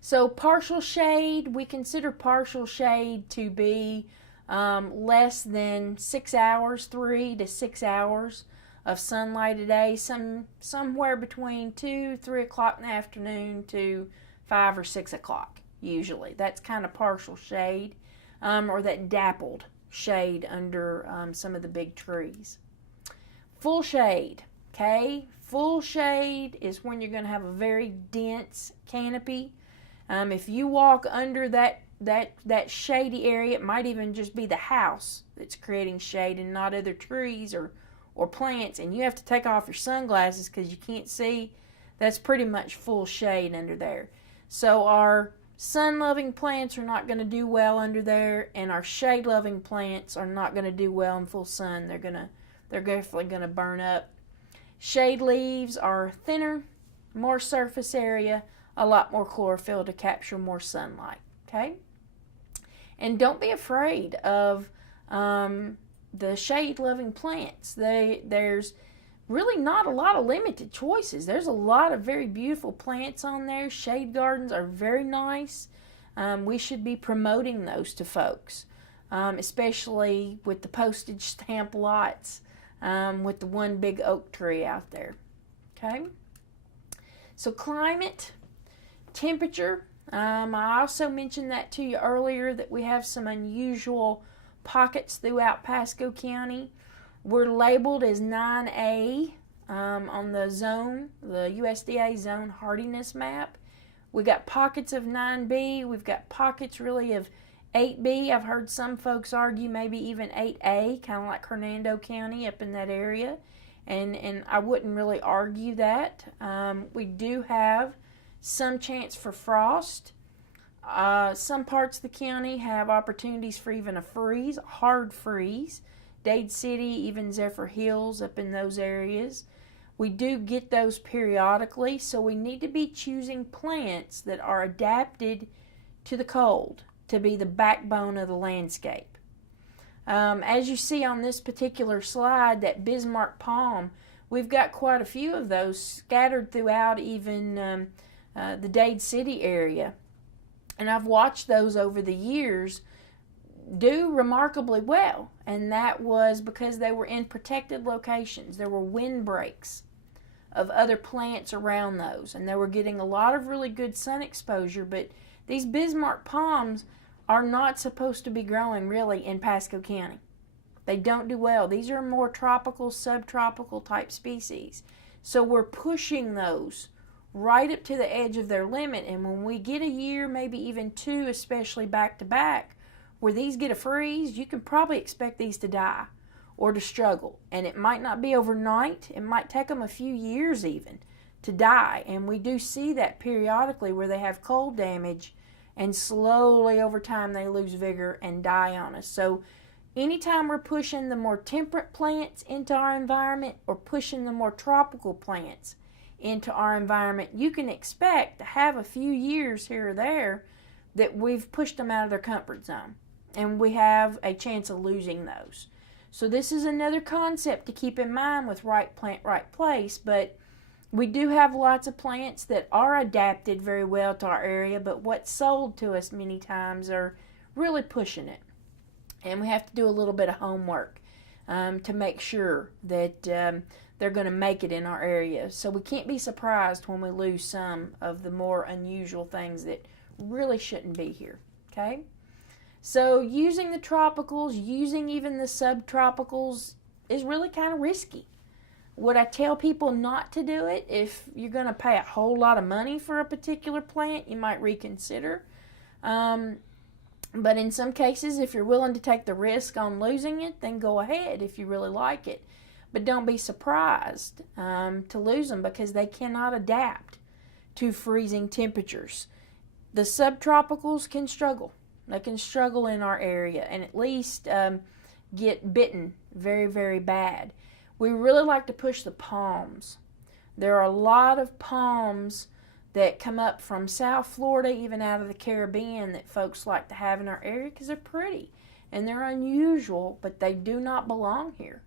So partial shade, we consider partial shade to be less than 6 hours, 3 to 6 hours of sunlight a day, somewhere between 2, 3 o'clock in the afternoon to 5 or 6 o'clock usually. That's kind of partial shade, or that dappled shade under some of the big trees. Full shade, okay? Full shade is when you're going to have a very dense canopy. If you walk under that shady area, it might even just be the house that's creating shade and not other trees or plants, and you have to take off your sunglasses because you can't see. That's pretty much full shade under there. So our sun-loving plants are not going to do well under there, and our shade-loving plants are not going to do well in full sun. They're definitely going to burn up. Shade leaves are thinner, more surface area, a lot more chlorophyll to capture more sunlight. Okay? And don't be afraid of the shade-loving plants. There's really not a lot of limited choices. There's a lot of very beautiful plants on there. Shade gardens are very nice. We should be promoting those to folks, especially with the postage stamp lots, with the one big oak tree out there. Okay? So climate, temperature. I also mentioned that to you earlier that we have some unusual pockets throughout Pasco County. We're labeled as 9A on the USDA zone hardiness map. We got pockets of 9B. We've got pockets really of 8B. I've heard some folks argue maybe even 8A, kind of like Hernando County up in that area. And I wouldn't really argue that. We do have some chance for frost. Some parts of the county have opportunities for even a freeze, a hard freeze. Dade City, even Zephyr Hills up in those areas. We do get those periodically, so we need to be choosing plants that are adapted to the cold to be the backbone of the landscape. As you see on this particular slide, that Bismarck palm, we've got quite a few of those scattered throughout even the Dade City area. And I've watched those over the years do remarkably well. And that was because they were in protected locations. There were windbreaks of other plants around those. And they were getting a lot of really good sun exposure. But these Bismarck palms are not supposed to be growing really in Pasco County. They don't do well. These are more tropical, subtropical type species. So we're pushing those right up to the edge of their limit. And when we get a year, maybe even two, especially back to back, where these get a freeze, you can probably expect these to die or to struggle. And it might not be overnight. It might take them a few years even to die. And we do see that periodically where they have cold damage and slowly over time they lose vigor and die on us. So anytime we're pushing the more temperate plants into our environment or pushing the more tropical plants into our environment, you can expect to have a few years here or there that we've pushed them out of their comfort zone, and we have a chance of losing those. So this is another concept to keep in mind with right plant, right place. But we do have lots of plants that are adapted very well to our area, but what's sold to us many times are really pushing it. And we have to do a little bit of homework to make sure that they're going to make it in our area. So we can't be surprised when we lose some of the more unusual things that really shouldn't be here. Okay? So using the tropicals, using even the subtropicals is really kind of risky. Would I tell people not to do it? If you're going to pay a whole lot of money for a particular plant, you might reconsider. But in some cases, if you're willing to take the risk on losing it, then go ahead if you really like it. But don't be surprised to lose them because they cannot adapt to freezing temperatures. The subtropicals can struggle. They can struggle in our area and at least get bitten very, very bad. We really like to push the palms. There are a lot of palms that come up from South Florida, even out of the Caribbean, that folks like to have in our area because they're pretty and they're unusual, but they do not belong here.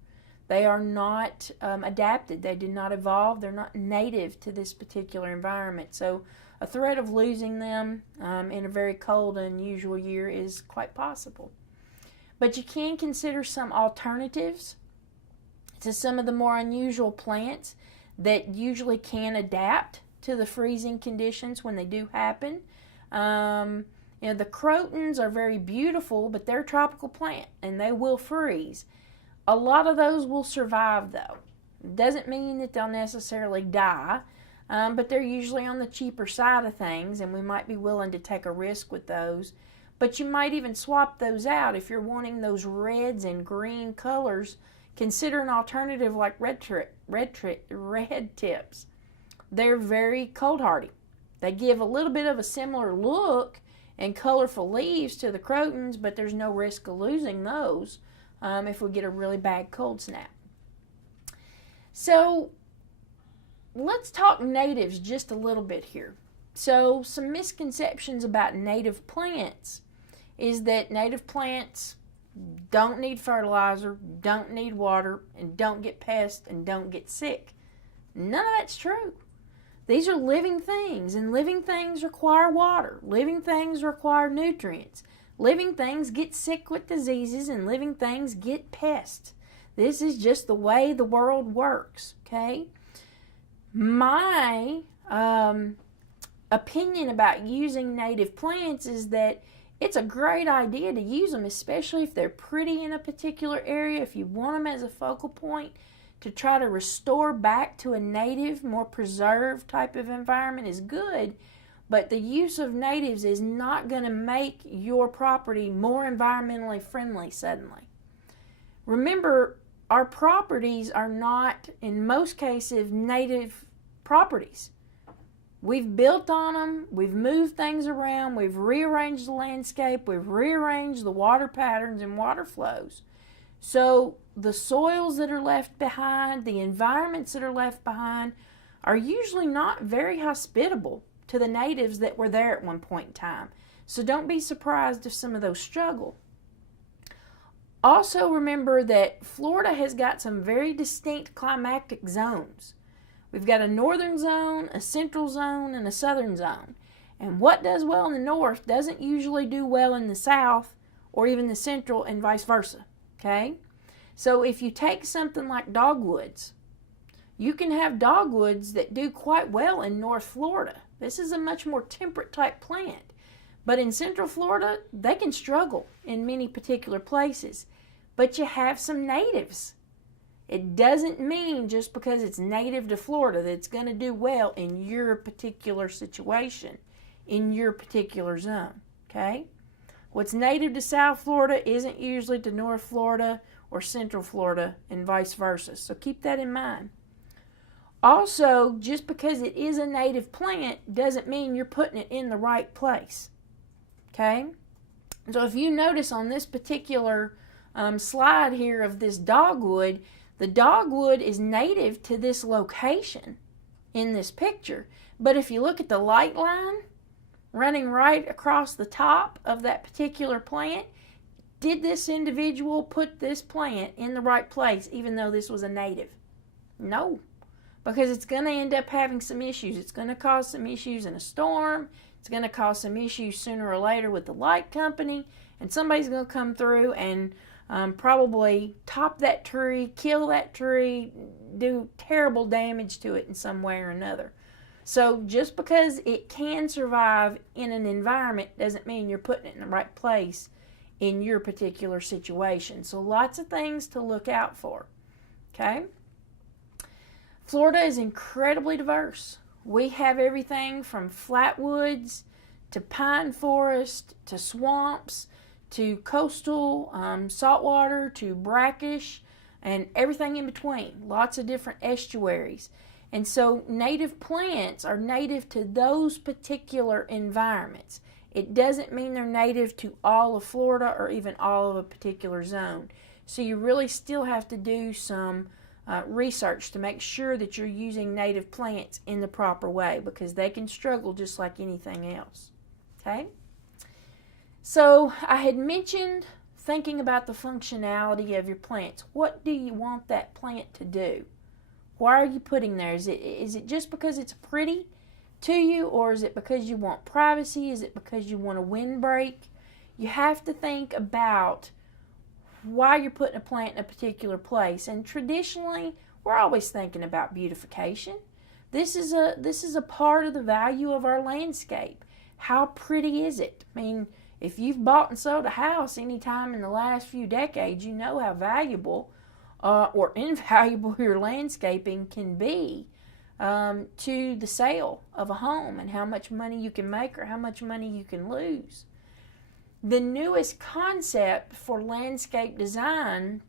They are not adapted. They did not evolve. They're not native to this particular environment. So a threat of losing them in a very cold, unusual year is quite possible. But you can consider some alternatives to some of the more unusual plants that usually can adapt to the freezing conditions when they do happen. The crotons are very beautiful, but they're a tropical plant and they will freeze. A lot of those will survive though. Doesn't mean that they'll necessarily die, but they're usually on the cheaper side of things and we might be willing to take a risk with those. But you might even swap those out if you're wanting those reds and green colors. Consider an alternative like red tips. They're very cold hardy. They give a little bit of a similar look and colorful leaves to the crotons, but there's no risk of losing those if we get a really bad cold snap. So let's talk natives just a little bit here. So some misconceptions about native plants is that native plants don't need fertilizer, don't need water, and don't get pests and don't get sick. None of that's true. These are living things, and living things require water. Living things require nutrients. Living things get sick with diseases, and living things get pests. This is just the way the world works, okay? My opinion about using native plants is that it's a great idea to use them, especially if they're pretty in a particular area. If you want them as a focal point to try to restore back to a native, more preserved type of environment is good. But the use of natives is not going to make your property more environmentally friendly suddenly. Remember, our properties are not, in most cases, native properties. We've built on them, we've moved things around, we've rearranged the landscape, we've rearranged the water patterns and water flows. So the soils that are left behind, the environments that are left behind are usually not very hospitable to the natives that were there at one point in time. So don't be surprised if some of those struggle. Also remember that Florida has got some very distinct climatic zones. We've got a northern zone, a central zone, and a southern zone. And what does well in the north doesn't usually do well in the south or even the central, and vice versa. Okay? So if you take something like dogwoods, you can have dogwoods that do quite well in North Florida. This is a much more temperate type plant. But in Central Florida, they can struggle in many particular places. But you have some natives. It doesn't mean just because it's native to Florida that it's going to do well in your particular situation, in your particular zone. Okay? What's native to South Florida isn't usually to North Florida or Central Florida, and vice versa. So keep that in mind. Also, just because it is a native plant doesn't mean you're putting it in the right place. Okay? So if you notice on this particular slide here of this dogwood, the dogwood is native to this location in this picture. But if you look at the light line running right across the top of that particular plant, did this individual put this plant in the right place even though this was a native? No. Because it's going to end up having some issues. It's going to cause some issues in a storm. It's going to cause some issues sooner or later with the light company. And somebody's going to come through and probably top that tree, kill that tree, do terrible damage to it in some way or another. So just because it can survive in an environment doesn't mean you're putting it in the right place in your particular situation. So lots of things to look out for. Okay? Florida is incredibly diverse. We have everything from flatwoods to pine forest to swamps to coastal, saltwater to brackish, and everything in between. Lots of different estuaries. And so native plants are native to those particular environments. It doesn't mean they're native to all of Florida or even all of a particular zone. So you really still have to do some research to make sure that you're using native plants in the proper way, because they can struggle just like anything else. Okay? So I had mentioned thinking about the functionality of your plants. What do you want that plant to do? Why are you putting there? Is it just because it's pretty to you, or is it because you want privacy? Is it because you want a windbreak? You have to think about why you're putting a plant in a particular place. And traditionally, we're always thinking about beautification. This is a part of the value of our landscape. How pretty is it? I mean, if you've bought and sold a house any time in the last few decades, you know how valuable or invaluable your landscaping can be to the sale of a home, and how much money you can make or how much money you can lose. The newest concept for landscape design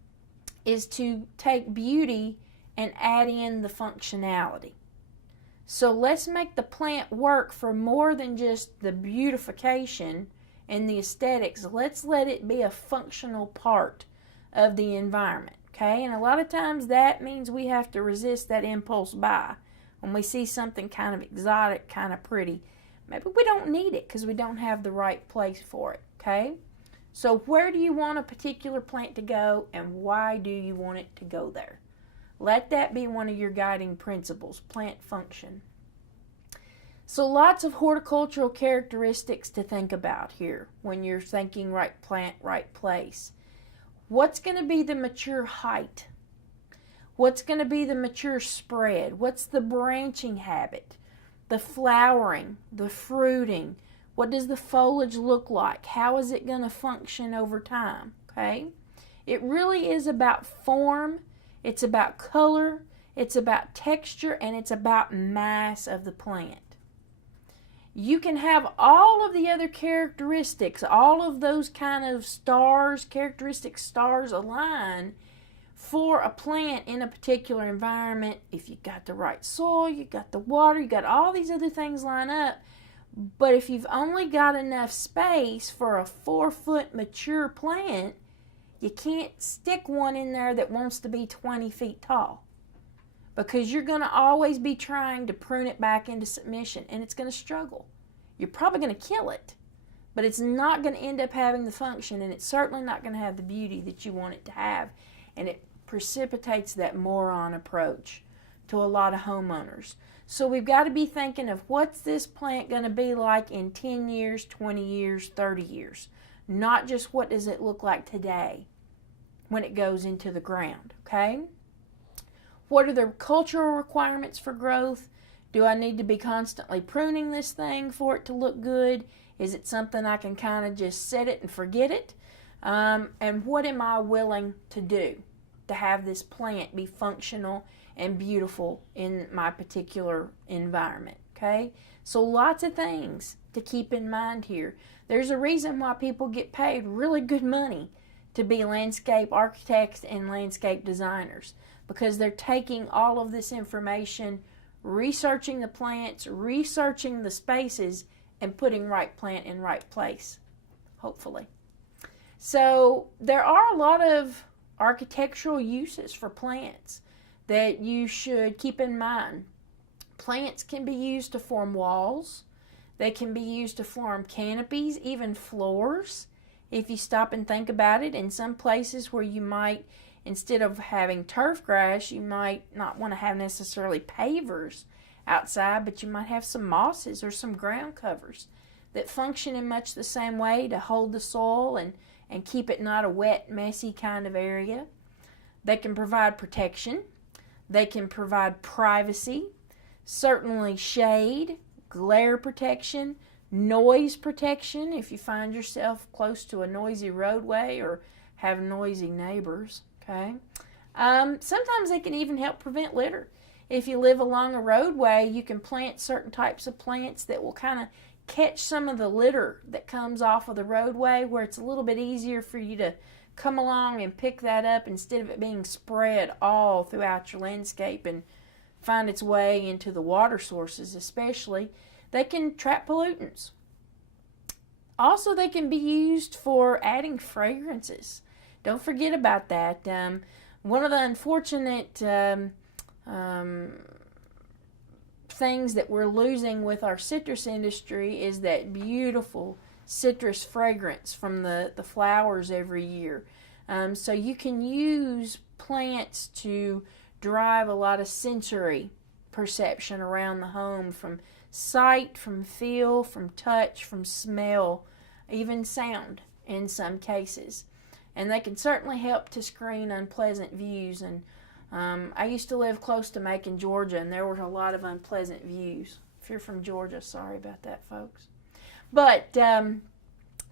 is to take beauty and add in the functionality. So let's make the plant work for more than just the beautification and the aesthetics. Let's let it be a functional part of the environment. Okay? And a lot of times that means we have to resist that impulse buy. When we see something kind of exotic, kind of pretty, maybe we don't need it because we don't have the right place for it. Okay? So where do you want a particular plant to go, and why do you want it to go there? Let that be one of your guiding principles, plant function. So lots of horticultural characteristics to think about here when you're thinking right plant, right place. What's going to be the mature height? What's going to be the mature spread? What's the branching habit? The flowering, the fruiting. What does the foliage look like? How is it going to function over time? Okay? It really is about form, it's about color, it's about texture, and it's about mass of the plant. You can have all of the other characteristics, all of those kind of stars, characteristic stars align for a plant in a particular environment. If you got the right soil, you got the water, you got all these other things line up. But if you've only got enough space for a 4-foot mature plant, you can't stick one in there that wants to be 20 feet tall, because you're going to always be trying to prune it back into submission, and it's going to struggle. You're probably going to kill it, but it's not going to end up having the function, and it's certainly not going to have the beauty that you want it to have, and it precipitates that moron approach to a lot of homeowners. So we've got to be thinking of what's this plant going to be like in 10 years, 20 years, 30 years. Not just what does it look like today when it goes into the ground, okay? What are the cultural requirements for growth? Do I need to be constantly pruning this thing for it to look good? Is it something I can kind of just set it and forget it? And what am I willing to do to have this plant be functional and beautiful in my particular environment, okay? So lots of things to keep in mind here. There's a reason why people get paid really good money to be landscape architects and landscape designers, because they're taking all of this information, researching the plants, researching the spaces, and putting right plant in right place, hopefully. So there are a lot of architectural uses for plants that you should keep in mind. Plants can be used to form walls. They can be used to form canopies, even floors. If you stop and think about it, in some places where you might, instead of having turf grass, you might not want to have necessarily pavers outside, but you might have some mosses or some ground covers that function in much the same way to hold the soil and keep it not a wet, messy kind of area. They can provide protection. They can provide privacy, certainly shade, glare protection, noise protection if you find yourself close to a noisy roadway or have noisy neighbors, okay? Sometimes they can even help prevent litter. If you live along a roadway, you can plant certain types of plants that will kind of catch some of the litter that comes off of the roadway, where it's a little bit easier for you to come along and pick that up instead of it being spread all throughout your landscape and find its way into the water sources especially. They can trap pollutants. Also, they can be used for adding fragrances. Don't forget about that. One of the unfortunate things that we're losing with our citrus industry is that beautiful citrus fragrance from the flowers every year. So you can use plants to drive a lot of sensory perception around the home, from sight, from feel, from touch, from smell, even sound in some cases. And they can certainly help to screen unpleasant views. And I used to live close to Macon, Georgia, and there were a lot of unpleasant views. If you're from Georgia, sorry about that, folks. But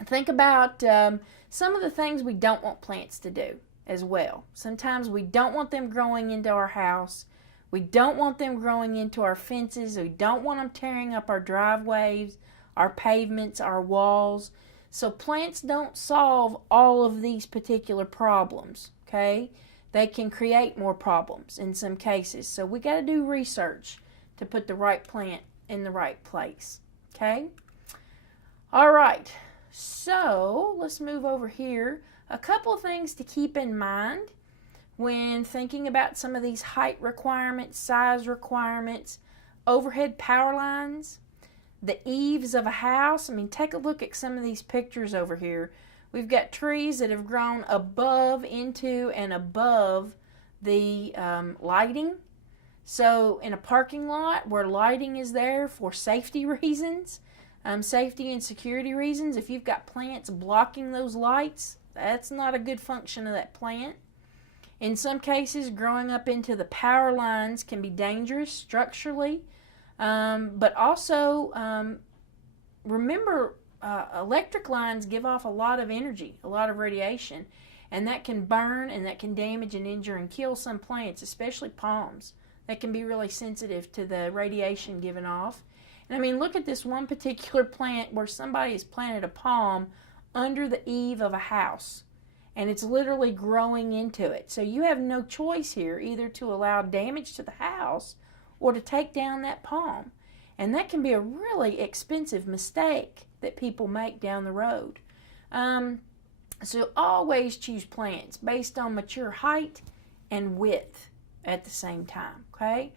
think about some of the things we don't want plants to do as well. Sometimes we don't want them growing into our house. We don't want them growing into our fences. We don't want them tearing up our driveways, our pavements, our walls. So plants don't solve all of these particular problems, okay? They can create more problems in some cases. So we got to do research to put the right plant in the right place, okay? All right, so let's move over here. A couple of things to keep in mind when thinking about some of these height requirements, size requirements, overhead power lines, the eaves of a house. I mean, take a look at some of these pictures over here. We've got trees that have grown above, into, and above the lighting. So in a parking lot where lighting is there for safety reasons, safety and security reasons, if you've got plants blocking those lights, that's not a good function of that plant. In some cases, growing up into the power lines can be dangerous structurally, but also remember, electric lines give off a lot of energy, a lot of radiation, and that can burn and that can damage and injure and kill some plants, especially palms. That can be really sensitive to the radiation given off. And I mean, look at this one particular plant where somebody has planted a palm under the eave of a house, and it's literally growing into it. So you have no choice here, either to allow damage to the house or to take down that palm. And that can be a really expensive mistake that people make down the road. So always choose plants based on mature height and width at the same time, okay?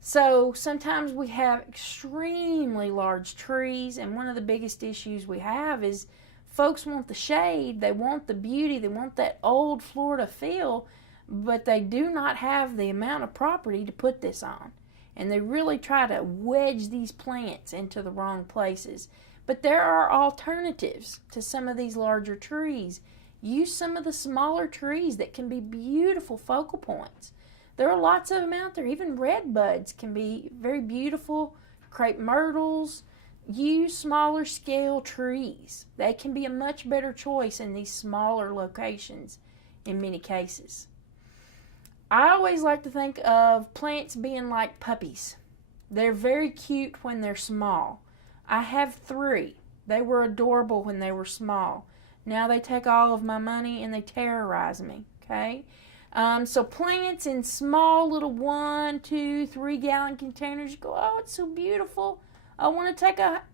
So sometimes we have extremely large trees, and one of the biggest issues we have is folks want the shade, they want the beauty, they want that old Florida feel, but they do not have the amount of property to put this on. And they really try to wedge these plants into the wrong places. But there are alternatives to some of these larger trees. Use some of the smaller trees that can be beautiful focal points. There are lots of them out there. Even red buds can be very beautiful. Crepe myrtles. Use smaller scale trees. They can be a much better choice in these smaller locations in many cases. I always like to think of plants being like puppies. They're very cute when they're small. I have 3. They were adorable when they were small. Now they take all of my money and they terrorize me, okay? So plants in small little 1, 2, 3 gallon containers, you go, oh, it's so beautiful. I want to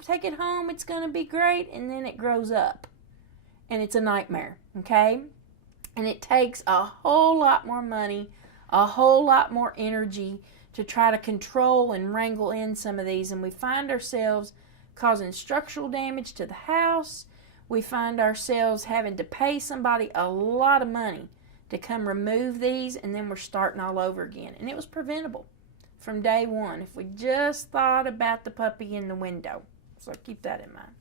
take it home. It's going to be great. And then it grows up. And it's a nightmare, okay? And it takes a whole lot more money, a whole lot more energy to try to control and wrangle in some of these. And we find ourselves causing structural damage to the house. We find ourselves having to pay somebody a lot of money to come remove these, and then we're starting all over again. And it was preventable from day one if we just thought about the puppy in the window. So keep that in mind.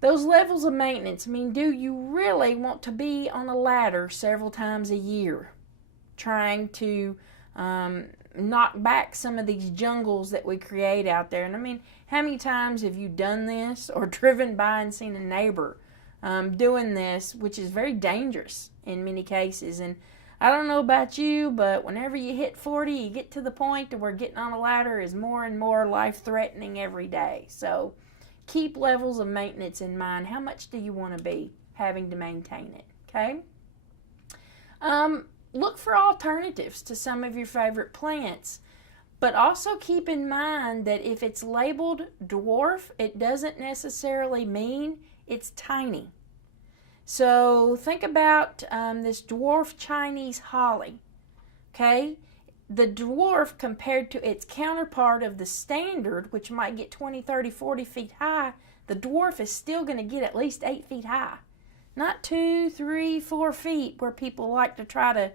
Those levels of maintenance, I mean, do you really want to be on a ladder several times a year trying to knock back some of these jungles that we create out there? And I mean, how many times have you done this or driven by and seen a neighbor doing this, which is very dangerous in many cases? And I don't know about you, but whenever you hit 40, you get to the point where getting on a ladder is more and more life-threatening every day. So keep levels of maintenance in mind. How much do you want to be having to maintain it, okay? Look for alternatives to some of your favorite plants, but also keep in mind that if it's labeled dwarf, it doesn't necessarily mean it's tiny. So think about this dwarf Chinese holly, okay? The dwarf compared to its counterpart of the standard, which might get 20, 30, 40 feet high, the dwarf is still going to get at least 8 feet high. Not 2, 3, 4 feet where people like to try to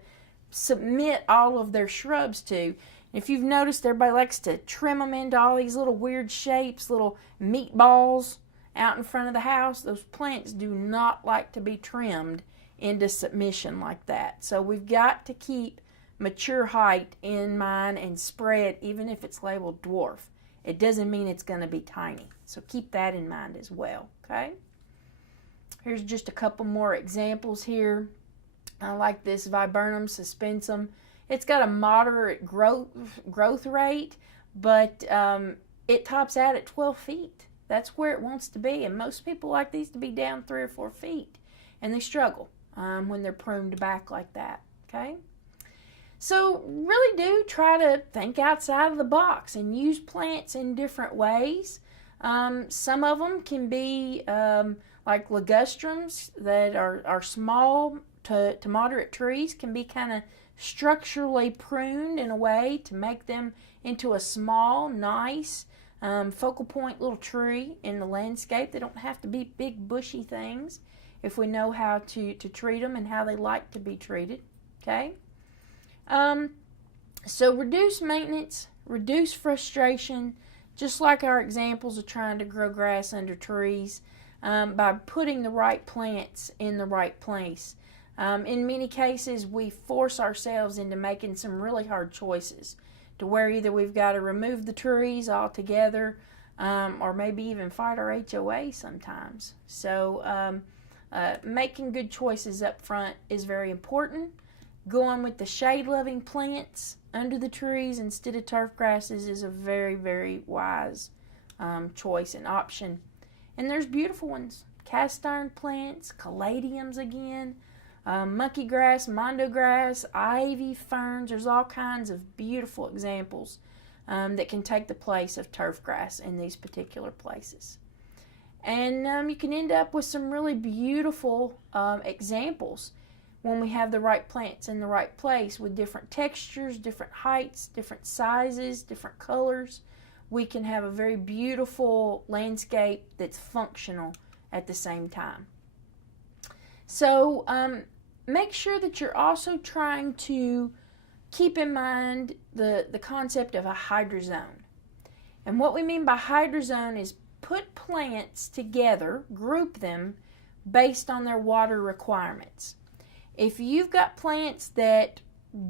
submit all of their shrubs to. If you've noticed, everybody likes to trim them into all these little weird shapes, little meatballs out in front of the house. Those plants do not like to be trimmed into submission like that. So we've got to keep mature height in mind and spread, even if it's labeled dwarf. It doesn't mean it's going to be tiny. So keep that in mind as well, okay? Here's just a couple more examples here. I like this Viburnum suspensum. It's got a moderate growth rate, but it tops out at 12 feet. That's where it wants to be, and most people like these to be down 3 or 4 feet, and they struggle when they're pruned back like that, okay? So really do try to think outside of the box and use plants in different ways. Some of them can be like ligustrums that are small to moderate trees, can be kind of structurally pruned in a way to make them into a small, nice, focal point little tree in the landscape. They don't have to be big bushy things if we know how to treat them and how they like to be treated, okay? So reduce maintenance, reduce frustration, just like our examples of trying to grow grass under trees, by putting the right plants in the right place. In many cases, we force ourselves into making some really hard choices to where either we've got to remove the trees altogether or maybe even fight our HOA sometimes. So making good choices up front is very important. Going with the shade-loving plants under the trees instead of turf grasses is a very, very wise choice and option. And there's beautiful ones. Cast iron plants, caladiums again, monkey grass, mondo grass, ivy, ferns. There's all kinds of beautiful examples that can take the place of turf grass in these particular places. And you can end up with some really beautiful examples when we have the right plants in the right place with different textures, different heights, different sizes, different colors. We can have a very beautiful landscape that's functional at the same time. So make sure that you're also trying to keep in mind the concept of a hydrozone. And what we mean by hydrozone is put plants together, group them based on their water requirements. If you've got plants that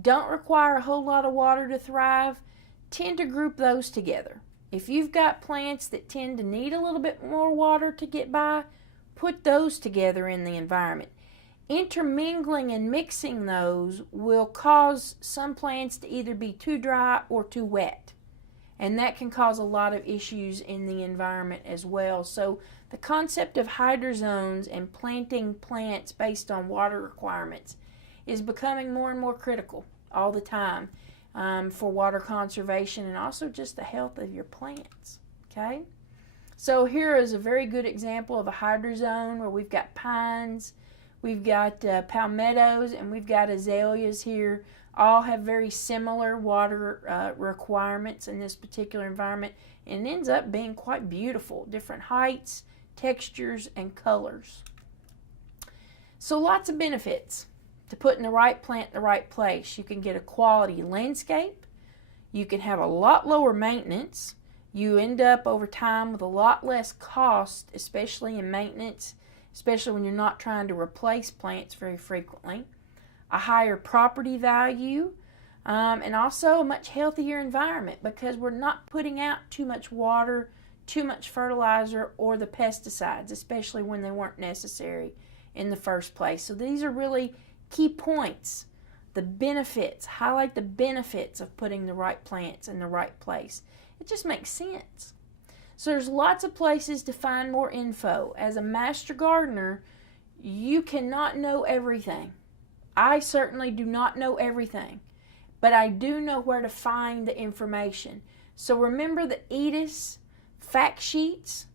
don't require a whole lot of water to thrive, tend to group those together. If you've got plants that tend to need a little bit more water to get by, put those together in the environment. Intermingling and mixing those will cause some plants to either be too dry or too wet. And that can cause a lot of issues in the environment as well. So the concept of hydrozones and planting plants based on water requirements is becoming more and more critical all the time for water conservation and also just the health of your plants. Okay? So here is a very good example of a hydrozone where we've got pines, we've got palmettos, and we've got azaleas here. All have very similar water requirements in this particular environment, and it ends up being quite beautiful. Different heights, textures, and colors. So lots of benefits to putting the right plant in the right place. You can get a quality landscape. You can have a lot lower maintenance. You end up over time with a lot less cost, especially in maintenance, especially when you're not trying to replace plants very frequently. A higher property value, and also a much healthier environment because we're not putting out too much water, too much fertilizer, or the pesticides, especially when they weren't necessary in the first place. So these are really key points. The benefits, highlight the benefits of putting the right plants in the right place. It just makes sense. So there's lots of places to find more info. As a master gardener, you cannot know everything. I certainly do not know everything, but I do know where to find the information. So remember the IFAS fact sheets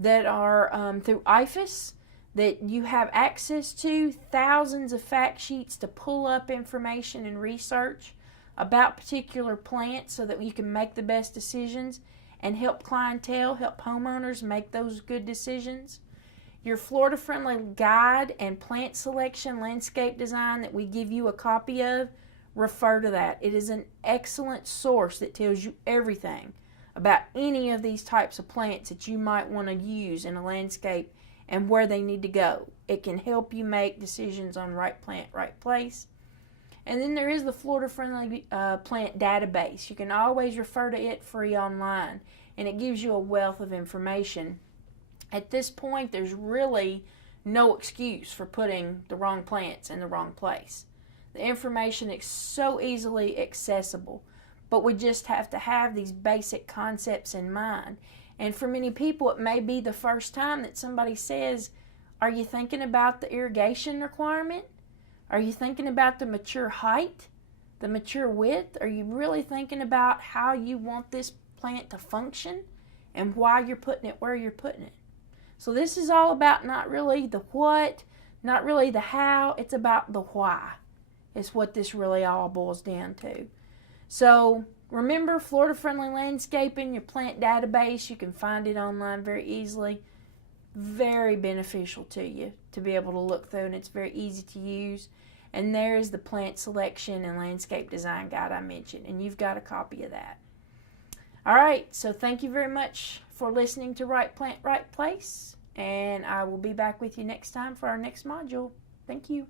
that are through IFAS that you have access to, thousands of fact sheets to pull up information and research about particular plants so that you can make the best decisions and help clientele, help homeowners make those good decisions. Your Florida-friendly guide and plant selection landscape design that we give you a copy of, refer to that. It is an excellent source that tells you everything about any of these types of plants that you might want to use in a landscape and where they need to go. It can help you make decisions on right plant, right place. And then there is the Florida-friendly plant database. You can always refer to it free online, and it gives you a wealth of information. At this point, there's really no excuse for putting the wrong plants in the wrong place. The information is so easily accessible, but we just have to have these basic concepts in mind. And for many people, it may be the first time that somebody says, are you thinking about the irrigation requirement? Are you thinking about the mature height, the mature width? Are you really thinking about how you want this plant to function and why you're putting it where you're putting it? So this is all about not really the what, not really the how, it's about the why. It's what this really all boils down to. So remember, Florida-friendly landscaping, your plant database, you can find it online very easily. Very beneficial to you to be able to look through, and it's very easy to use. And there is the plant selection and landscape design guide I mentioned, and you've got a copy of that. All right, so thank you very much for listening to Right Plant, Right Place, and I will be back with you next time for our next module. Thank you.